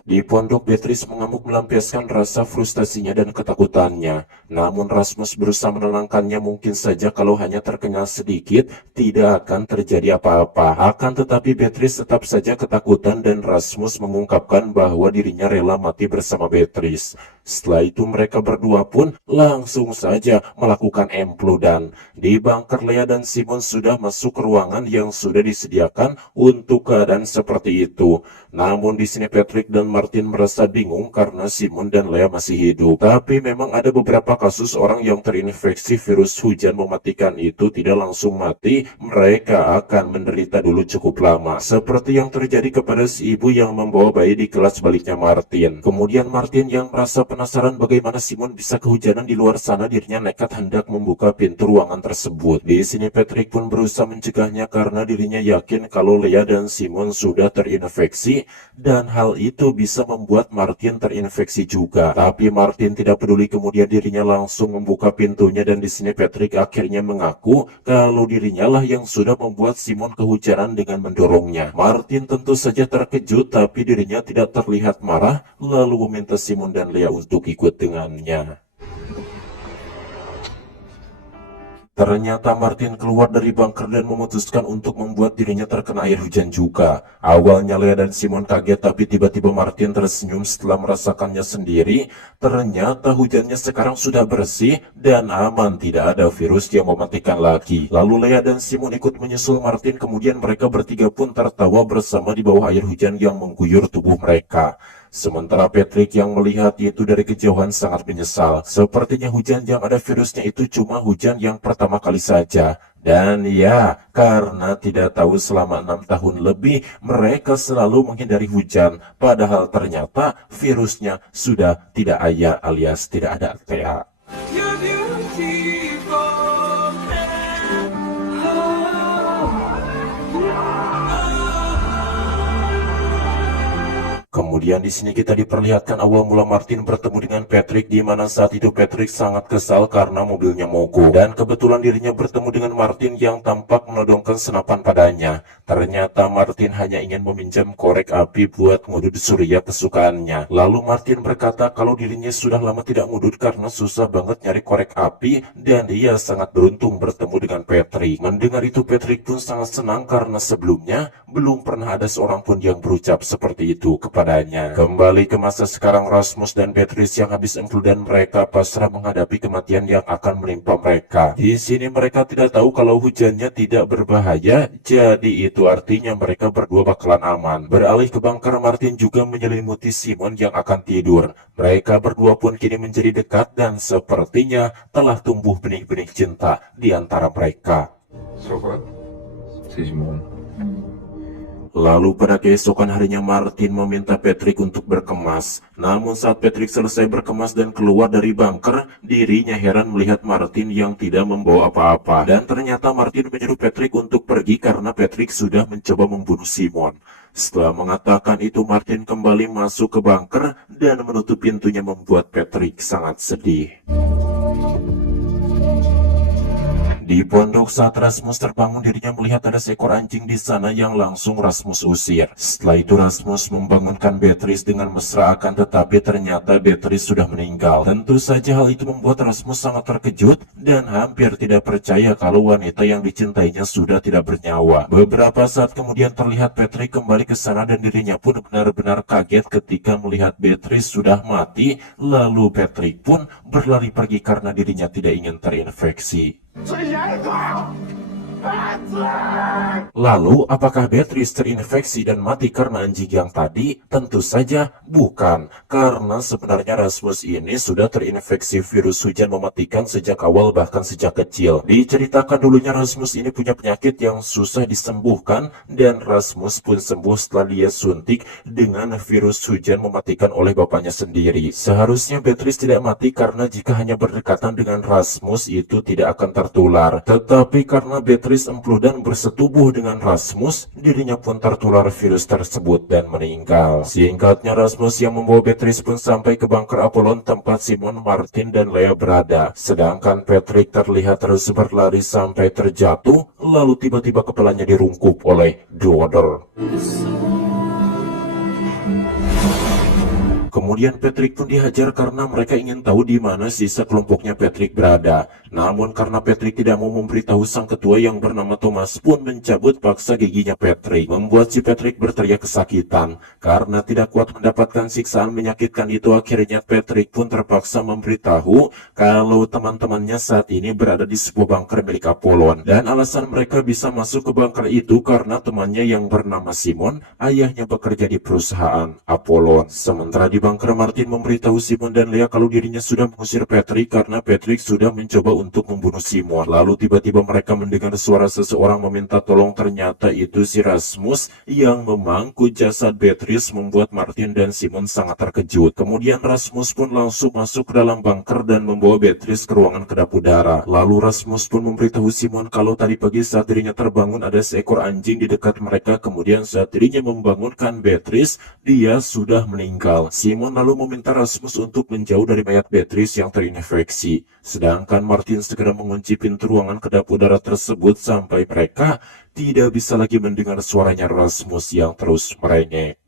Di pondok, Beatrice mengamuk melampiaskan rasa frustasinya dan ketakutannya. Namun Rasmus berusaha menenangkannya, mungkin saja kalau hanya terkena sedikit, tidak akan terjadi apa-apa. Akan tetapi Beatrice tetap saja ketakutan dan Rasmus mengungkapkan bahwa dirinya rela mati bersama Beatrice. Setelah itu mereka berdua pun langsung saja melakukan empludan. Di bunker, Lea dan Simon sudah masuk ke ruangan yang sudah disediakan untuk keadaan seperti itu. Namun di sini Patrick dan Martin merasa bingung karena Simon dan Lea masih hidup. Tapi memang ada beberapa kasus orang yang terinfeksi virus hujan mematikan itu tidak langsung mati, mereka akan menderita dulu cukup lama. Seperti yang terjadi kepada si ibu yang membawa bayi di kelas baliknya Martin. Kemudian Martin yang merasa penasaran bagaimana Simon bisa kehujanan di luar sana, dirinya nekat hendak membuka pintu ruangan tersebut. Di sini Patrick pun berusaha mencegahnya karena dirinya yakin kalau Lea dan Simon sudah terinfeksi dan hal itu bisa membuat Martin terinfeksi juga. Tapi Martin tidak peduli, kemudian dirinya langsung membuka pintunya dan di sini Patrick akhirnya mengaku kalau dirinya lah yang sudah membuat Simon kehujanan dengan mendorongnya. Martin tentu saja terkejut tapi dirinya tidak terlihat marah, lalu meminta Simon dan Lea untuk ikut dengannya. Ternyata Martin keluar dari bunker dan memutuskan untuk membuat dirinya terkena air hujan juga. Awalnya Lea dan Simon kaget, tapi tiba-tiba Martin tersenyum setelah merasakannya sendiri. Ternyata hujannya sekarang sudah bersih dan aman, tidak ada virus yang mematikan lagi. Lalu Lea dan Simon ikut menyusul Martin, kemudian mereka bertiga pun tertawa bersama di bawah air hujan yang mengguyur tubuh mereka. Sementara Patrick yang melihat itu dari kejauhan sangat menyesal. Sepertinya hujan yang ada virusnya itu cuma hujan yang pertama kali saja. Dan ya, karena tidak tahu selama 6 tahun lebih mereka selalu menghindari hujan. Padahal ternyata virusnya sudah tidak ada alias tidak ada TA. You're beautiful. Kemudian di sini kita diperlihatkan awal mula Martin bertemu dengan Patrick, di mana saat itu Patrick sangat kesal karena mobilnya mogok. Dan kebetulan dirinya bertemu dengan Martin yang tampak menodongkan senapan padanya. Ternyata Martin hanya ingin meminjam korek api buat ngudut surya kesukaannya. Lalu Martin berkata kalau dirinya sudah lama tidak ngudut karena susah banget nyari korek api dan dia sangat beruntung bertemu dengan Patrick. Mendengar itu Patrick pun sangat senang karena sebelumnya belum pernah ada seorang pun yang berucap seperti itu kepadanya. Kembali ke masa sekarang, Rasmus dan Beatrice yang habis dan mereka pasrah menghadapi kematian yang akan menimpa mereka. Di sini mereka tidak tahu kalau hujannya tidak berbahaya, jadi itu artinya mereka berdua bakalan aman. Beralih ke bunker, Martin juga menyelimuti Simon yang akan tidur. Mereka berdua pun kini menjadi dekat dan sepertinya telah tumbuh benih-benih cinta di antara mereka. So what? C'est Simon. Lalu pada keesokan harinya Martin meminta Patrick untuk berkemas. Namun saat Patrick selesai berkemas dan keluar dari bunker, dirinya heran melihat Martin yang tidak membawa apa-apa. Dan ternyata Martin menyuruh Patrick untuk pergi karena Patrick sudah mencoba membunuh Simon. Setelah mengatakan itu, Martin kembali masuk ke bunker dan menutup pintunya, membuat Patrick sangat sedih. Di pondok, saat Rasmus terbangun, dirinya melihat ada seekor anjing di sana yang langsung Rasmus usir. Setelah itu Rasmus membangunkan Beatrice dengan mesra, akan tetapi ternyata Beatrice sudah meninggal. Tentu saja hal itu membuat Rasmus sangat terkejut dan hampir tidak percaya kalau wanita yang dicintainya sudah tidak bernyawa. Beberapa saat kemudian terlihat Patrick kembali ke sana dan dirinya pun benar-benar kaget ketika melihat Beatrice sudah mati. Lalu Patrick pun berlari pergi karena dirinya tidak ingin terinfeksi. Lalu, apakah Beatrice terinfeksi dan mati karena anjing yang tadi? Tentu saja bukan, karena sebenarnya Rasmus ini sudah terinfeksi virus hujan mematikan sejak awal, bahkan sejak kecil. Diceritakan dulunya Rasmus ini punya penyakit yang susah disembuhkan, dan Rasmus pun sembuh setelah dia suntik dengan virus hujan mematikan oleh bapaknya sendiri. Seharusnya Beatrice tidak mati karena jika hanya berdekatan dengan Rasmus itu tidak akan tertular. Tetapi karena Beatrice empluh dan bersetubuh dengan Rasmus, dirinya pun tertular virus tersebut dan meninggal. Singkatnya, Rasmus yang membawa Beatrice pun sampai ke bunker Apollon tempat Simon, Martin, dan Lea berada. Sedangkan Patrick terlihat terus berlari sampai terjatuh, lalu tiba-tiba kepalanya dirungkup oleh Dodder. Kemudian Patrick pun dihajar karena mereka ingin tahu di mana sisa kelompoknya Patrick berada. Namun karena Patrick tidak mau memberitahu sang ketua yang bernama Thomas pun mencabut paksa giginya Patrick, membuat si Patrick berteriak kesakitan. Karena tidak kuat mendapatkan siksaan menyakitkan itu, akhirnya Patrick pun terpaksa memberitahu kalau teman-temannya saat ini berada di sebuah bunker milik Apollon. Dan alasan mereka bisa masuk ke bunker itu karena temannya yang bernama Simon, ayahnya bekerja di perusahaan Apollon. Sementara di bunker, Martin memberitahu Simon dan Leah kalau dirinya sudah mengusir Patrick karena Patrick sudah mencoba untuk membunuh Simon. Lalu tiba-tiba mereka mendengar suara seseorang meminta tolong. Ternyata itu si Rasmus yang memangku jasad Beatrice, membuat Martin dan Simon sangat terkejut. Kemudian Rasmus pun langsung masuk ke dalam bunker dan membawa Beatrice ke ruangan kedap udara. Lalu Rasmus pun memberitahu Simon kalau tadi pagi saat dirinya terbangun ada seekor anjing di dekat mereka. Kemudian saat dirinya membangunkan Beatrice, dia sudah meninggal. Simon lalu meminta Rasmus untuk menjauh dari mayat Beatrice yang terinfeksi. Sedangkan Martin segera mengunci pintu ruangan kedap udara tersebut sampai mereka tidak bisa lagi mendengar suaranya Rasmus yang terus merengek.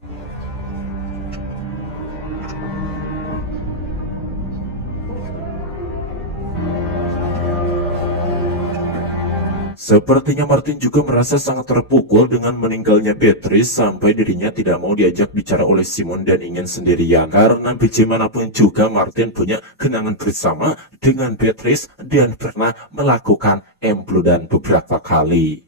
Sepertinya Martin juga merasa sangat terpukul dengan meninggalnya Beatrice sampai dirinya tidak mau diajak bicara oleh Simon dan ingin sendirian. Karena bagaimanapun juga Martin punya kenangan bersama dengan Beatrice dan pernah melakukan empludan beberapa kali.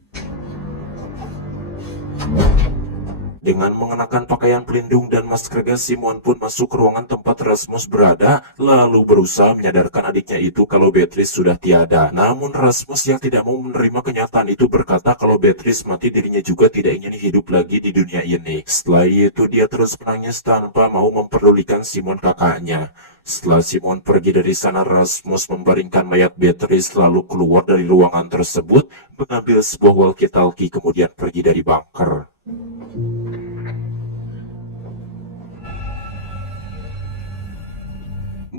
Dengan mengenakan pakaian pelindung dan masker gas, Simon pun masuk ke ruangan tempat Rasmus berada, lalu berusaha menyadarkan adiknya itu kalau Beatrice sudah tiada. Namun Rasmus yang tidak mau menerima kenyataan itu berkata kalau Beatrice mati, dirinya juga tidak ingin hidup lagi di dunia ini. Setelah itu dia terus menangis tanpa mau memperdulikan Simon kakaknya. Setelah Simon pergi dari sana, Rasmus membaringkan mayat Beatrice lalu keluar dari ruangan tersebut, mengambil sebuah walkie-talkie kemudian pergi dari bunker.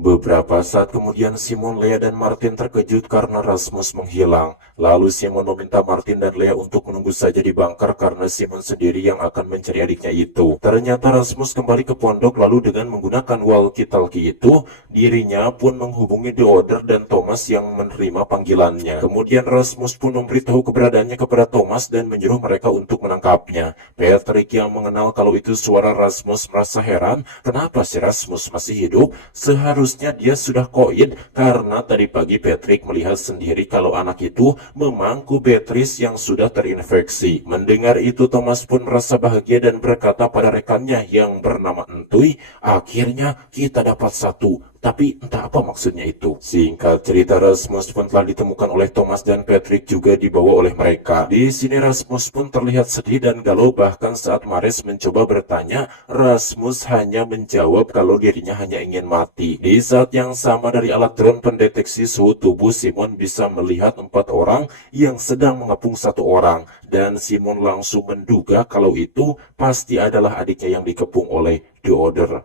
Beberapa saat kemudian Simon, Leah, dan Martin terkejut karena Rasmus menghilang. Lalu Simon meminta Martin dan Leah untuk menunggu saja di bunker karena Simon sendiri yang akan mencari adiknya itu. Ternyata Rasmus kembali ke pondok, lalu dengan menggunakan walkie-talkie itu, dirinya pun menghubungi The Order dan Thomas yang menerima panggilannya. Kemudian Rasmus pun memberitahu keberadaannya kepada Thomas dan menyuruh mereka untuk menangkapnya. Patrick yang mengenal kalau itu suara Rasmus merasa heran, kenapa si Rasmus masih hidup? Seharusnya dia sudah koid karena tadi pagi Patrick melihat sendiri kalau anak itu memangku Beatrice yang sudah terinfeksi. Mendengar itu Thomas pun merasa bahagia dan berkata pada rekannya yang bernama Entuy, akhirnya kita dapat satu. Tapi entah apa maksudnya itu. Singkat cerita, Rasmus pun telah ditemukan oleh Thomas dan Patrick juga dibawa oleh mereka. Di sini Rasmus pun terlihat sedih dan galau, bahkan saat Mares mencoba bertanya, Rasmus hanya menjawab kalau dirinya hanya ingin mati. Di saat yang sama dari alat drone pendeteksi suhu tubuh, Simon bisa melihat 4 orang yang sedang mengepung 1 orang. Dan Simon langsung menduga kalau itu pasti adalah adiknya yang dikepung oleh The Order.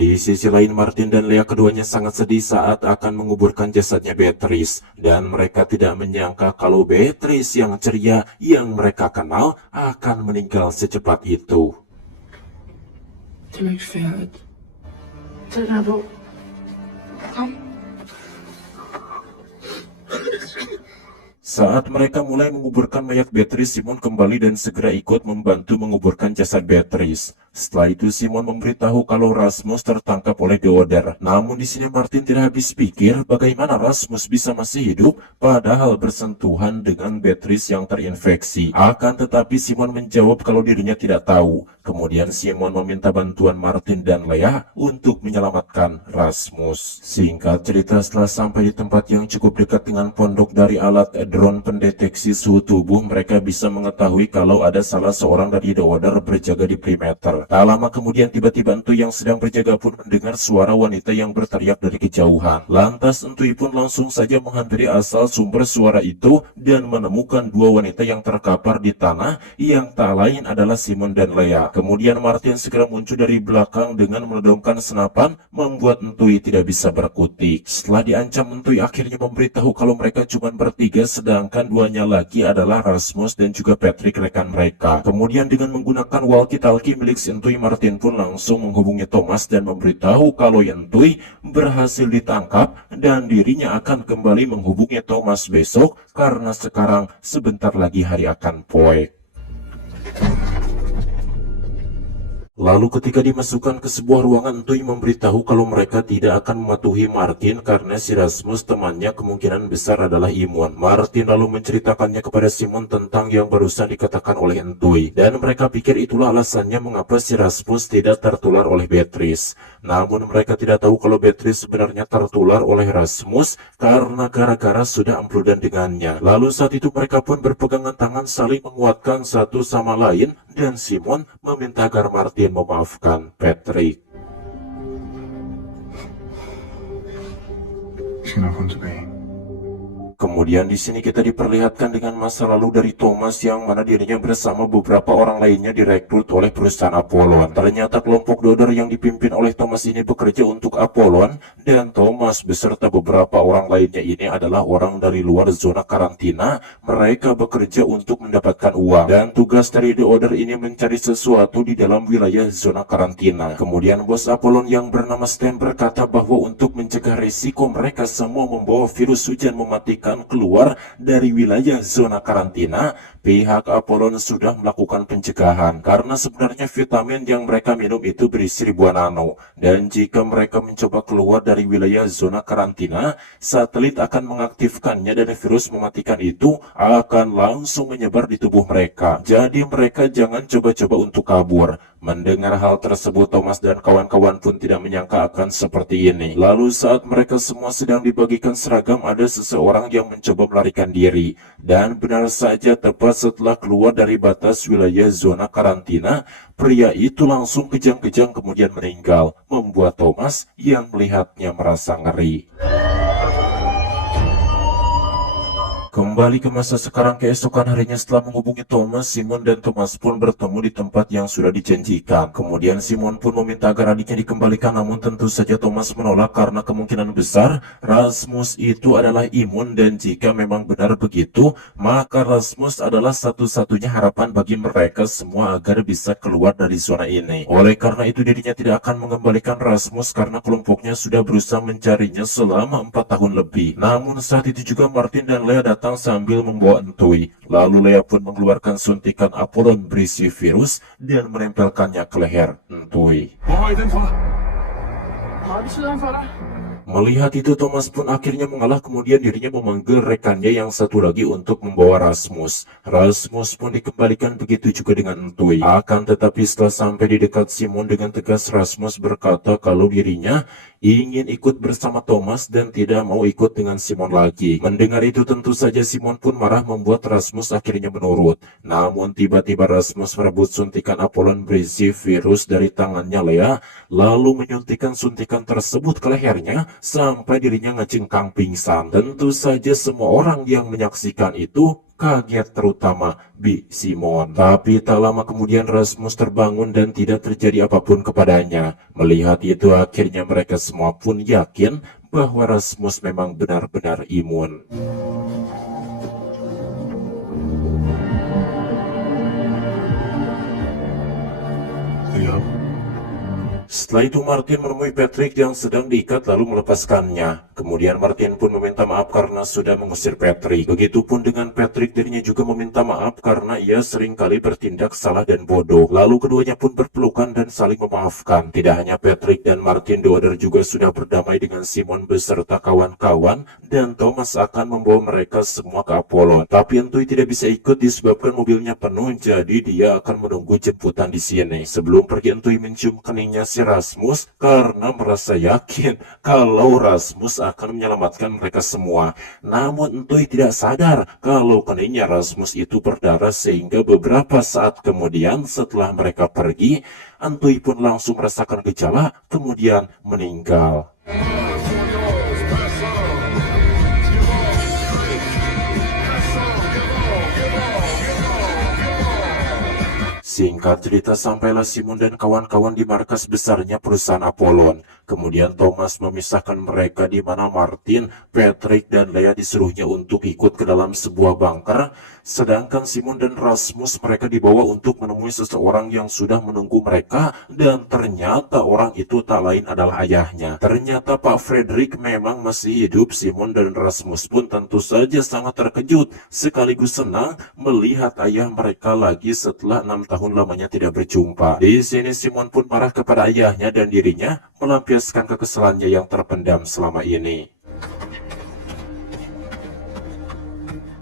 Di sisi lain, Martin dan Leah keduanya sangat sedih saat akan menguburkan jasadnya Beatrice. Dan mereka tidak menyangka kalau Beatrice yang ceria yang mereka kenal akan meninggal secepat itu. Du är färdig. Den här bok. Kom. Saat mereka mulai menguburkan mayat Beatrice, Simon kembali dan segera ikut membantu menguburkan jasad Beatrice. Setelah itu Simon memberitahu kalau Rasmus tertangkap oleh The Order. Namun di sini Martin tidak habis pikir bagaimana Rasmus bisa masih hidup padahal bersentuhan dengan Beatrice yang terinfeksi. Akan tetapi Simon menjawab kalau dirinya tidak tahu. Kemudian Simon meminta bantuan Martin dan Leah untuk menyelamatkan Rasmus. Singkat cerita, setelah sampai di tempat yang cukup dekat dengan pondok dari alat drone pendeteksi suhu tubuh, mereka bisa mengetahui kalau ada salah seorang dari The Order berjaga di perimeter. Tak lama kemudian tiba-tiba Entuy yang sedang berjaga pun mendengar suara wanita yang berteriak dari kejauhan. Lantas Entuy pun langsung saja menghampiri asal sumber suara itu dan menemukan 2 wanita yang terkapar di tanah yang tak lain adalah Simon dan Leah. Kemudian Martin segera muncul dari belakang dengan menodongkan senapan, membuat Entui tidak bisa berkutik. Setelah diancam, Entui akhirnya memberitahu kalau mereka cuma bertiga, sedangkan duanya lagi adalah Rasmus dan juga Patrick, rekan mereka. Kemudian dengan menggunakan walkie-talkie milik Entui, Martin pun langsung menghubungi Thomas dan memberitahu kalau Entui berhasil ditangkap dan dirinya akan kembali menghubungi Thomas besok karena sekarang sebentar lagi hari akan poek. Lalu ketika dimasukkan ke sebuah ruangan, Entui memberitahu kalau mereka tidak akan mematuhi Martin karena si Rasmus temannya kemungkinan besar adalah imun. Martin lalu menceritakannya kepada Simon tentang yang barusan dikatakan oleh Entui, dan mereka pikir itulah alasannya mengapa si Rasmus tidak tertular oleh Beatrice. Namun mereka tidak tahu kalau Beatrice sebenarnya tertular oleh Rasmus karena gara-gara sudah ampludan dengannya. Lalu saat itu mereka pun berpegangan tangan saling menguatkan satu sama lain, dan Simon meminta agar Martin memaafkan Patrick. Kemudian di sini kita diperlihatkan dengan masa lalu dari Thomas yang mana dirinya bersama beberapa orang lainnya direkrut oleh perusahaan Apollon. Ternyata kelompok Dodder yang dipimpin oleh Thomas ini bekerja untuk Apollon, dan Thomas beserta beberapa orang lainnya ini adalah orang dari luar zona karantina. Mereka bekerja untuk mendapatkan uang, dan tugas dari The Order ini mencari sesuatu di dalam wilayah zona karantina. Kemudian bos Apollon yang bernama Stan berkata bahwa untuk mencegah risiko mereka semua membawa virus hujan mematikan keluar dari wilayah zona karantina, pihak Apollon sudah melakukan pencegahan karena sebenarnya vitamin yang mereka minum itu berisi ribuan nano, dan jika mereka mencoba keluar dari wilayah zona karantina, satelit akan mengaktifkannya dan virus mematikan itu akan langsung menyebar di tubuh mereka. Jadi mereka jangan coba-coba untuk kabur. Mendengar hal tersebut, Thomas dan kawan-kawan pun tidak menyangka akan seperti ini. Lalu saat mereka semua sedang dibagikan seragam, ada seseorang yang mencoba melarikan diri. Dan benar saja, tepat setelah keluar dari batas wilayah zona karantina, pria itu langsung kejang-kejang kemudian meninggal, membuat Thomas yang melihatnya merasa ngeri. Kembali ke masa sekarang, keesokan harinya setelah menghubungi Thomas, Simon dan Thomas pun bertemu di tempat yang sudah dijanjikan. Kemudian Simon pun meminta agar adiknya dikembalikan, namun tentu saja Thomas menolak karena kemungkinan besar Rasmus itu adalah imun, dan jika memang benar begitu, maka Rasmus adalah satu-satunya harapan bagi mereka semua agar bisa keluar dari zona ini. Oleh karena itu dirinya tidak akan mengembalikan Rasmus karena kelompoknya sudah berusaha mencarinya selama 4 tahun lebih. Namun saat itu juga Martin dan Lea datang sambil membawa Entui. Lalu Lea pun mengeluarkan suntikan Apollon berisi virus dan menempelkannya ke leher Entui. Melihat itu, Thomas pun akhirnya mengalah, kemudian dirinya memanggil rekannya yang satu lagi untuk membawa Rasmus. Rasmus pun dikembalikan, begitu juga dengan Entui. Akan tetapi setelah sampai di dekat Simon, dengan tegas Rasmus berkata kalau dirinya ingin ikut bersama Thomas dan tidak mau ikut dengan Simon lagi. Mendengar itu tentu saja Simon pun marah, membuat Rasmus akhirnya menurut. Namun tiba-tiba Rasmus merebut suntikan Apollon berisi virus dari tangannya Lea, lalu menyuntikkan suntikan tersebut ke lehernya sampai dirinya ngejengkang pingsan. Tentu saja semua orang yang menyaksikan itu kaget, terutama Bi Simon. Tapi tak lama kemudian Rasmus terbangun dan tidak terjadi apapun kepadanya. Melihat itu akhirnya mereka semua pun yakin bahwa Rasmus memang benar-benar imun. Setelah itu Martin menemui Patrick yang sedang diikat lalu melepaskannya. Kemudian Martin pun meminta maaf karena sudah mengusir Patrick. Begitupun dengan Patrick, dirinya juga meminta maaf karena ia seringkali bertindak salah dan bodoh. Lalu keduanya pun berpelukan dan saling memaafkan. Tidak hanya Patrick dan Martin, The Order juga sudah berdamai dengan Simon beserta kawan-kawan, dan Thomas akan membawa mereka semua ke Apollon. Tapi Entui tidak bisa ikut disebabkan mobilnya penuh, jadi dia akan menunggu jemputan di sini. Sebelum pergi, Entui mencium keningnya si Rasmus karena merasa yakin kalau Rasmus akan menyelamatkan mereka semua. Namun Entui tidak sadar kalau keningnya Rasmus itu berdarah, sehingga beberapa saat kemudian setelah mereka pergi, Entui pun langsung merasakan gejala kemudian meninggal. Singkat cerita, sampailah Simon dan kawan-kawan di markas besarnya perusahaan Apollon. Kemudian Thomas memisahkan mereka di mana Martin, Patrick, dan Leah disuruhnya untuk ikut ke dalam sebuah bunker. Sedangkan Simon dan Rasmus mereka dibawa untuk menemui seseorang yang sudah menunggu mereka, dan ternyata orang itu tak lain adalah ayahnya. Ternyata Pak Frederick memang masih hidup. Simon dan Rasmus pun tentu saja sangat terkejut sekaligus senang melihat ayah mereka lagi setelah 6 tahun lamanya tidak berjumpa. Di sini Simon pun marah kepada ayahnya dan dirinya melampiaskan kekesalannya yang terpendam selama ini.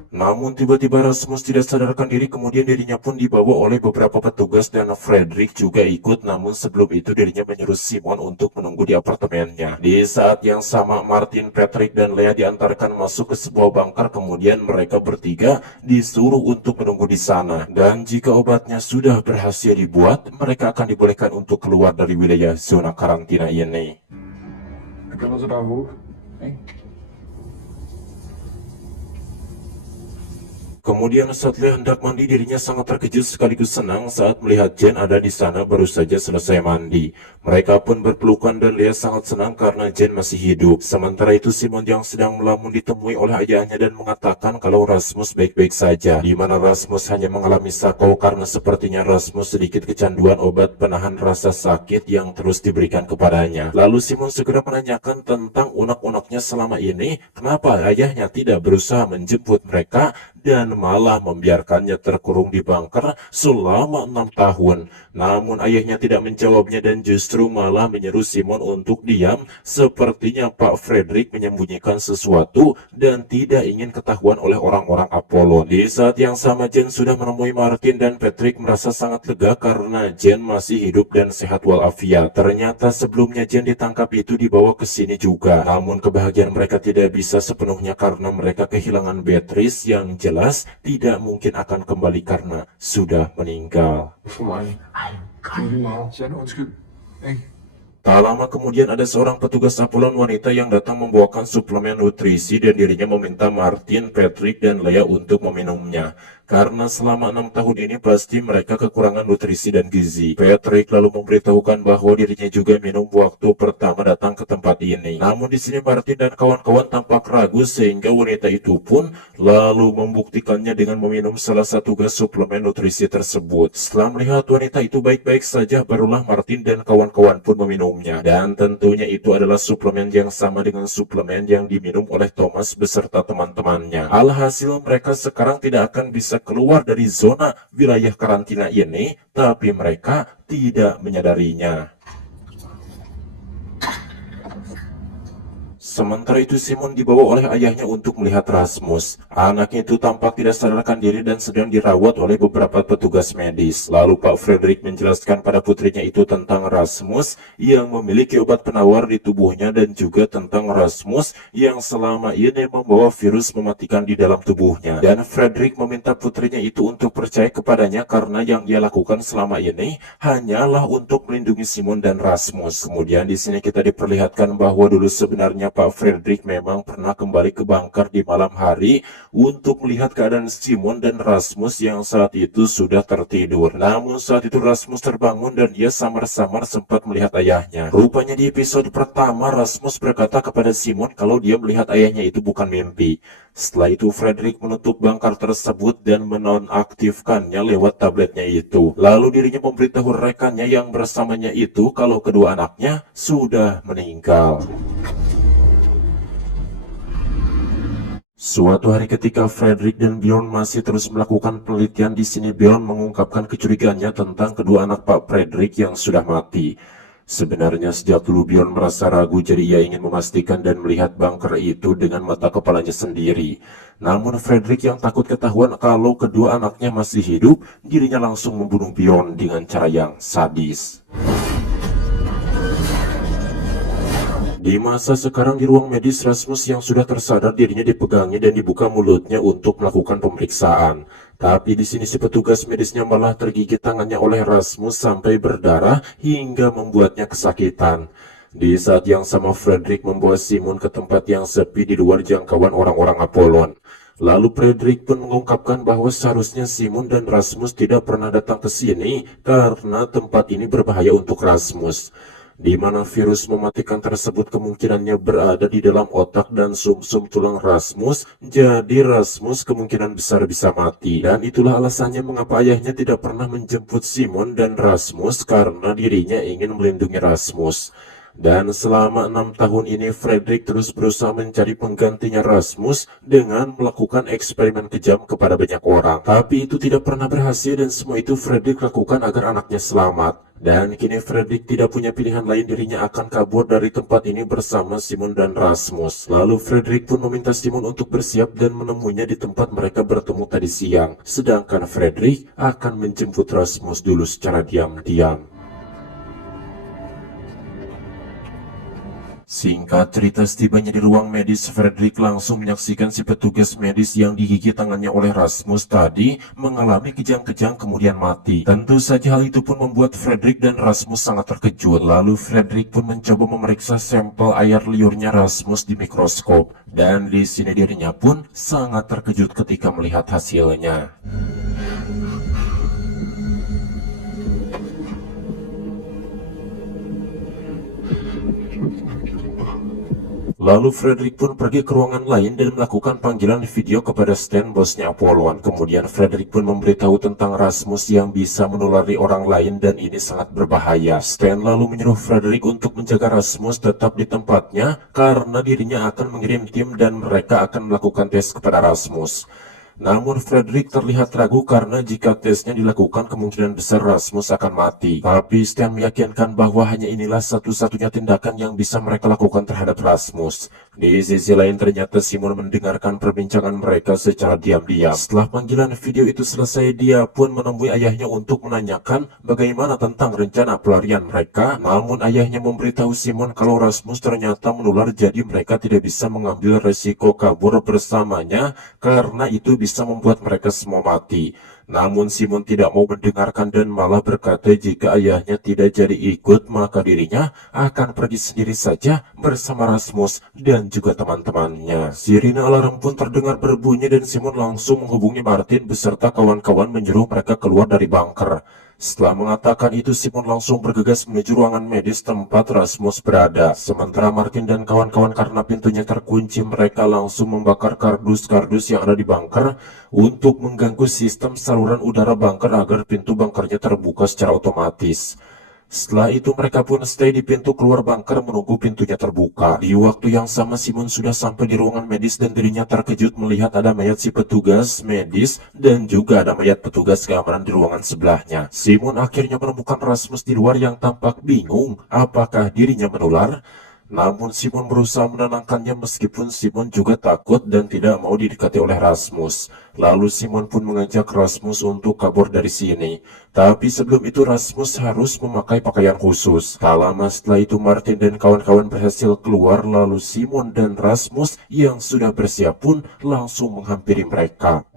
Namun tiba-tiba Rasmus tidak sadarkan diri, kemudian dirinya pun dibawa oleh beberapa petugas dan Frederick juga ikut. Namun sebelum itu dirinya menyuruh Simon untuk menunggu di apartemennya. Di saat yang sama Martin, Patrick, dan Leah diantarkan masuk ke sebuah bunker. Kemudian mereka bertiga disuruh untuk menunggu di sana. Dan jika obatnya sudah berhasil dibuat, mereka akan dibolehkan untuk keluar dari wilayah zona karantina ini. Vertel ons about hoe. Hey. Kemudian saat Leah hendak mandi, dirinya sangat terkejut sekaligus senang saat melihat Jen ada di sana baru saja selesai mandi. Mereka pun berpelukan dan Leah sangat senang karena Jen masih hidup. Sementara itu Simon yang sedang melamun ditemui oleh ayahnya dan mengatakan kalau Rasmus baik-baik saja. Di mana Rasmus hanya mengalami sakau karena sepertinya Rasmus sedikit kecanduan obat penahan rasa sakit yang terus diberikan kepadanya. Lalu Simon segera menanyakan tentang unek-uneknya selama ini, kenapa ayahnya tidak berusaha menjemput mereka dan malah membiarkannya terkurung di bunker selama 6 tahun. Namun ayahnya tidak menjawabnya dan justru malah menyeru Simon untuk diam. Sepertinya Pak Frederick menyembunyikan sesuatu dan tidak ingin ketahuan oleh orang-orang Apollon. Di saat yang sama Jen sudah menemui Martin dan Patrick merasa sangat lega karena Jen masih hidup dan sehat walafiat. Ternyata sebelumnya Jen ditangkap itu dibawa ke sini juga. Namun kebahagiaan mereka tidak bisa sepenuhnya karena mereka kehilangan Beatrice yang jelas tidak mungkin akan kembali karena sudah meninggal. Voor mij. Normaal. Jen, undskyld. Hey. Tak lama kemudian ada seorang petugas Apollon wanita yang datang membawakan suplemen nutrisi dan dirinya meminta Martin, Patrick, dan Leah untuk meminumnya. Karena selama 6 tahun ini pasti mereka kekurangan nutrisi dan gizi. Patrick lalu memberitahukan bahwa dirinya juga minum waktu pertama datang ke tempat ini. Namun di sini Martin dan kawan-kawan tampak ragu sehingga wanita itu pun lalu membuktikannya dengan meminum salah satu gas suplemen nutrisi tersebut. Setelah melihat wanita itu baik-baik saja, barulah Martin dan kawan-kawan pun meminumnya. Dan tentunya itu adalah suplemen yang sama dengan suplemen yang diminum oleh Thomas beserta teman-temannya. Alhasil mereka sekarang tidak akan bisa keluar dari zona wilayah karantina ini, tapi mereka tidak menyadarinya. Sementara itu Simon dibawa oleh ayahnya untuk melihat Rasmus. Anaknya itu tampak tidak sadarkan diri dan sedang dirawat oleh beberapa petugas medis. Lalu Pak Frederick menjelaskan pada putrinya itu tentang Rasmus yang memiliki obat penawar di tubuhnya dan juga tentang Rasmus yang selama ini membawa virus mematikan di dalam tubuhnya. Dan Frederick meminta putrinya itu untuk percaya kepadanya karena yang ia lakukan selama ini hanyalah untuk melindungi Simon dan Rasmus. Kemudian di sini kita diperlihatkan bahwa dulu sebenarnya Pak Frederick memang pernah kembali ke bunker di malam hari untuk melihat keadaan Simon dan Rasmus yang saat itu sudah tertidur. Namun saat itu Rasmus terbangun dan ia samar-samar sempat melihat ayahnya. Rupanya di episode pertama Rasmus berkata kepada Simon kalau dia melihat ayahnya itu bukan mimpi. Setelah itu Frederick menutup bunker tersebut dan menonaktifkannya lewat tabletnya itu. Lalu dirinya memberitahu rekannya yang bersamanya itu kalau kedua anaknya sudah meninggal. Suatu hari ketika Frederick dan Bjorn masih terus melakukan penelitian di sini, Bjorn mengungkapkan kecurigaannya tentang kedua anak Pak Frederick yang sudah mati. Sebenarnya sejak dulu Bjorn merasa ragu, jadi ia ingin memastikan dan melihat bunker itu dengan mata kepalanya sendiri. Namun Frederick yang takut ketahuan kalau kedua anaknya masih hidup, dirinya langsung membunuh Bjorn dengan cara yang sadis. Di masa sekarang di ruang medis, Rasmus yang sudah tersadar dirinya dipegangi dan dibuka mulutnya untuk melakukan pemeriksaan. Tapi di sini si petugas medisnya malah tergigit tangannya oleh Rasmus sampai berdarah hingga membuatnya kesakitan. Di saat yang sama Frederick membawa Simon ke tempat yang sepi di luar jangkauan orang-orang Apollon. Lalu Fredrik pun mengungkapkan bahwa seharusnya Simon dan Rasmus tidak pernah datang ke sini karena tempat ini berbahaya untuk Rasmus, di mana virus mematikan tersebut kemungkinannya berada di dalam otak dan sumsum tulang Rasmus, jadi Rasmus kemungkinan besar bisa mati. Dan itulah alasannya mengapa ayahnya tidak pernah menjemput Simon dan Rasmus, karena dirinya ingin melindungi Rasmus. Dan selama 6 tahun ini Fredrik terus berusaha mencari penggantinya Rasmus dengan melakukan eksperimen kejam kepada banyak orang. Tapi itu tidak pernah berhasil dan semua itu Fredrik lakukan agar anaknya selamat. Dan kini Fredrik tidak punya pilihan lain, dirinya akan kabur dari tempat ini bersama Simon dan Rasmus. Lalu Fredrik pun meminta Simon untuk bersiap dan menemuinya di tempat mereka bertemu tadi siang. Sedangkan Fredrik akan menjemput Rasmus dulu secara diam-diam. Singkat cerita, setibanya di ruang medis, Fredrik langsung menyaksikan si petugas medis yang digigit tangannya oleh Rasmus tadi mengalami kejang-kejang kemudian mati. Tentu saja hal itu pun membuat Fredrik dan Rasmus sangat terkejut. Lalu Fredrik pun mencoba memeriksa sampel air liurnya Rasmus di mikroskop. Dan di sini dirinya pun sangat terkejut ketika melihat hasilnya. Lalu Fredrik pun pergi ke ruangan lain dan melakukan panggilan video kepada Stan, bosnya Apollon. Kemudian Fredrik pun memberitahu tentang Rasmus yang bisa menulari orang lain dan ini sangat berbahaya. Stan lalu menyuruh Fredrik untuk menjaga Rasmus tetap di tempatnya karena dirinya akan mengirim tim dan mereka akan melakukan tes kepada Rasmus. Namun Fredrik terlihat ragu karena jika tesnya dilakukan kemungkinan besar Rasmus akan mati. Tapi Stan meyakinkan bahwa hanya inilah satu-satunya tindakan yang bisa mereka lakukan terhadap Rasmus. Di sisi lain ternyata Simon mendengarkan perbincangan mereka secara diam-diam. Setelah panggilan video itu selesai, dia pun menemui ayahnya untuk menanyakan bagaimana tentang rencana pelarian mereka. Namun ayahnya memberitahu Simon kalau Rasmus ternyata menular, jadi mereka tidak bisa mengambil resiko kabur bersamanya karena itu bisa membuat mereka semua mati. Namun Simon tidak mau mendengarkan dan malah berkata jika ayahnya tidak jadi ikut maka dirinya akan pergi sendiri saja bersama Rasmus dan juga teman-temannya. Sirine alarm pun terdengar berbunyi dan Simon langsung menghubungi Martin beserta kawan-kawan menyuruh mereka keluar dari bunker. Setelah mengatakan itu, Simon langsung bergegas menuju ruangan medis tempat Rasmus berada. Sementara Martin dan kawan-kawan karena pintunya terkunci, mereka langsung membakar kardus-kardus yang ada di bunker untuk mengganggu sistem saluran udara bunker agar pintu bunkernya terbuka secara otomatis. Setelah itu mereka pun stay di pintu keluar bunker menunggu pintunya terbuka. Di waktu yang sama Simon sudah sampai di ruangan medis dan dirinya terkejut melihat ada mayat si petugas medis dan juga ada mayat petugas keamanan di ruangan sebelahnya. Simon akhirnya menemukan Rasmus di luar yang tampak bingung apakah dirinya menular. Namun Simon berusaha menenangkannya meskipun Simon juga takut dan tidak mau didekati oleh Rasmus. Lalu Simon pun mengajak Rasmus untuk kabur dari sini. Tapi sebelum itu Rasmus harus memakai pakaian khusus. Tak lama setelah itu Martin dan kawan-kawan berhasil keluar, lalu Simon dan Rasmus yang sudah bersiap pun langsung menghampiri mereka.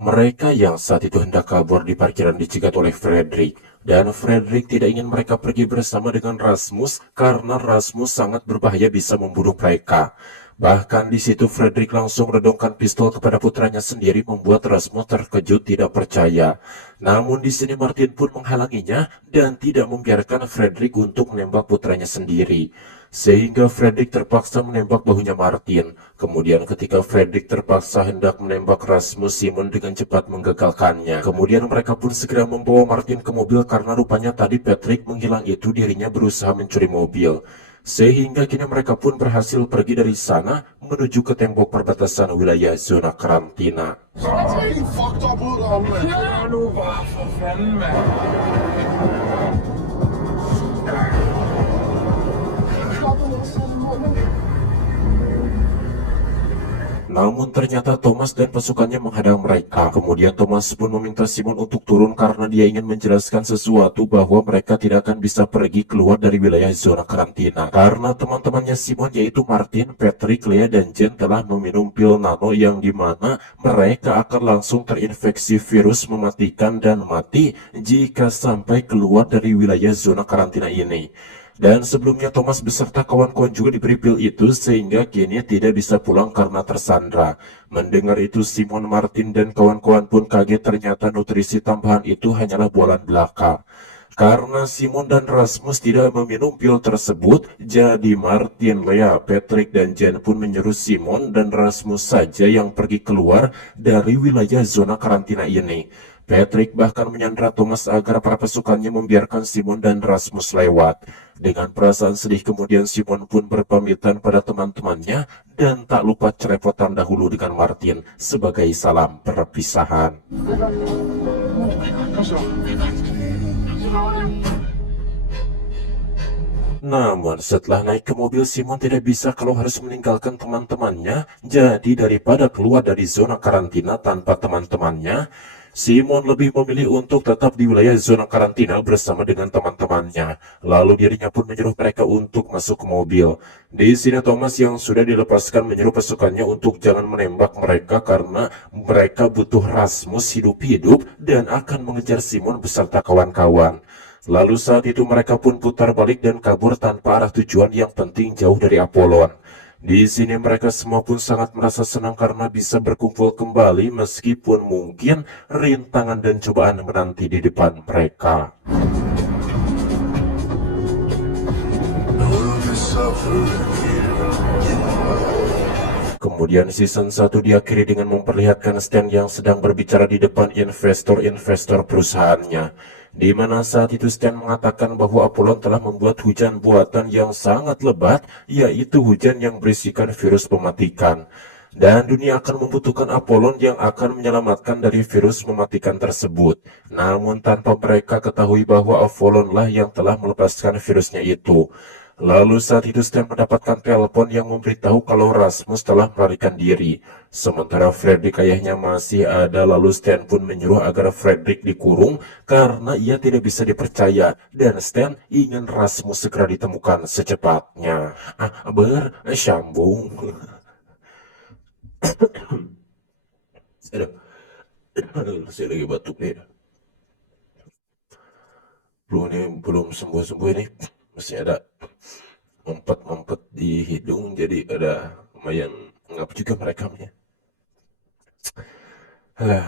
Mereka yang saat itu hendak kabur di parkiran dicegat oleh Fredrik. Dan Fredrik tidak ingin mereka pergi bersama dengan Rasmus karena Rasmus sangat berbahaya, bisa membunuh mereka. Bahkan di situ Fredrik langsung meredongkan pistol kepada putranya sendiri, membuat Rasmus terkejut tidak percaya. Namun di sini Martin pun menghalanginya dan tidak membiarkan Fredrik untuk menembak putranya sendiri. Sehingga Fredrik terpaksa menembak bahunya Martin. Kemudian ketika Fredrik terpaksa hendak menembak Rasmus, Simon dengan cepat menggagalkannya. Kemudian mereka pun segera membawa Martin ke mobil karena rupanya tadi Patrick menghilang itu dirinya berusaha mencuri mobil. Sehingga kini mereka pun berhasil pergi dari sana menuju ke tembok perbatasan wilayah zona karantina. Namun ternyata Thomas dan pasukannya menghadang mereka. Kemudian Thomas pun meminta Simon untuk turun karena dia ingin menjelaskan sesuatu bahwa mereka tidak akan bisa pergi keluar dari wilayah zona karantina. Karena teman-temannya Simon yaitu Martin, Patrick, Lea, dan Jen telah meminum pil nano yang dimana mereka akan langsung terinfeksi virus mematikan dan mati jika sampai keluar dari wilayah zona karantina ini. Dan sebelumnya Thomas beserta kawan-kawan juga diberi pil itu sehingga kini tidak bisa pulang karena tersandra. Mendengar itu Simon, Martin dan kawan-kawan pun kaget, ternyata nutrisi tambahan itu hanyalah bualan belaka. Karena Simon dan Rasmus tidak meminum pil tersebut, jadi Martin, Lea, Patrick dan Jen pun menyuruh Simon dan Rasmus saja yang pergi keluar dari wilayah zona karantina ini. Patrick bahkan menyandra Thomas agar para pasukannya membiarkan Simon dan Rasmus lewat. Dengan perasaan sedih kemudian Simon pun berpamitan pada teman-temannya dan tak lupa cerepotan dahulu dengan Martin sebagai salam perpisahan. Namun setelah naik ke mobil, Simon tidak bisa kalau harus meninggalkan teman-temannya. Jadi daripada keluar dari zona karantina tanpa teman-temannya, Simon lebih memilih untuk tetap di wilayah zona karantina bersama dengan teman-temannya. Lalu dirinya pun menyuruh mereka untuk masuk ke mobil. Di sini Thomas yang sudah dilepaskan menyuruh pasukannya untuk jangan menembak mereka karena mereka butuh Rasmus hidup-hidup dan akan mengejar Simon beserta kawan-kawan. Lalu saat itu mereka pun putar balik dan kabur tanpa arah tujuan, yang penting jauh dari Apollon. Di sini mereka semua pun sangat merasa senang karena bisa berkumpul kembali meskipun mungkin rintangan dan cobaan menanti di depan mereka. Kemudian season 1 diakhiri dengan memperlihatkan Stan yang sedang berbicara di depan investor-investor perusahaannya. Di mana saat itu Stan mengatakan bahwa Apollon telah membuat hujan buatan yang sangat lebat, yaitu hujan yang berisikan virus mematikan. Dan dunia akan membutuhkan Apollon yang akan menyelamatkan dari virus mematikan tersebut. Namun tanpa mereka ketahui bahwa Apollon lah yang telah melepaskan virusnya itu. Lalu saat itu Stan mendapatkan telepon yang memberitahu kalau Rasmus telah melarikan diri. Sementara Fredrik ayahnya masih ada, lalu Stan pun menyuruh agar Fredrik dikurung karena ia tidak bisa dipercaya. Dan Stan ingin Rasmus segera ditemukan secepatnya. Bersambung. Aduh, saya lagi batuk nih. Belum sembuh-sembuh ini. Masih ada mampet di hidung, jadi ada lumayan ngap juga merekamnya.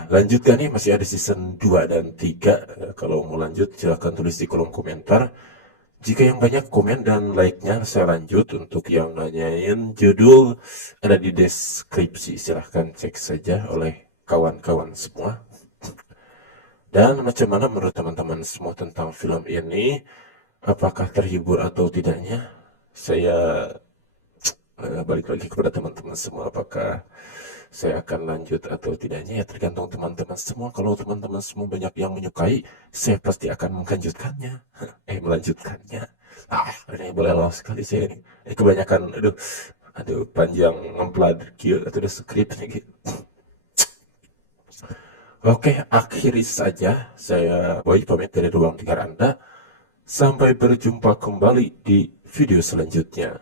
Lanjutkan nih, masih ada season 2 dan 3. Kalau mau lanjut silahkan tulis di kolom komentar. Jika yang banyak komen dan like-nya saya lanjut. Untuk yang nanyain judul ada di deskripsi, silahkan cek saja oleh kawan-kawan semua. Dan macam mana menurut teman-teman semua tentang film ini? Apakah terhibur atau tidaknya? Saya balik lagi kepada teman-teman semua, apakah saya akan lanjut atau tidaknya, ya tergantung teman-teman semua. Kalau teman-teman semua banyak yang menyukai, saya pasti akan melanjutkannya. Melanjutkannya. Ini boleh lama sekali saya ini. Kebanyakan, aduh panjang ngemplat atau ada skripnya gitu. Oke, akhiri saja. Saya Boy pamit dari ruang dengar Anda. Sampai berjumpa kembali di video selanjutnya.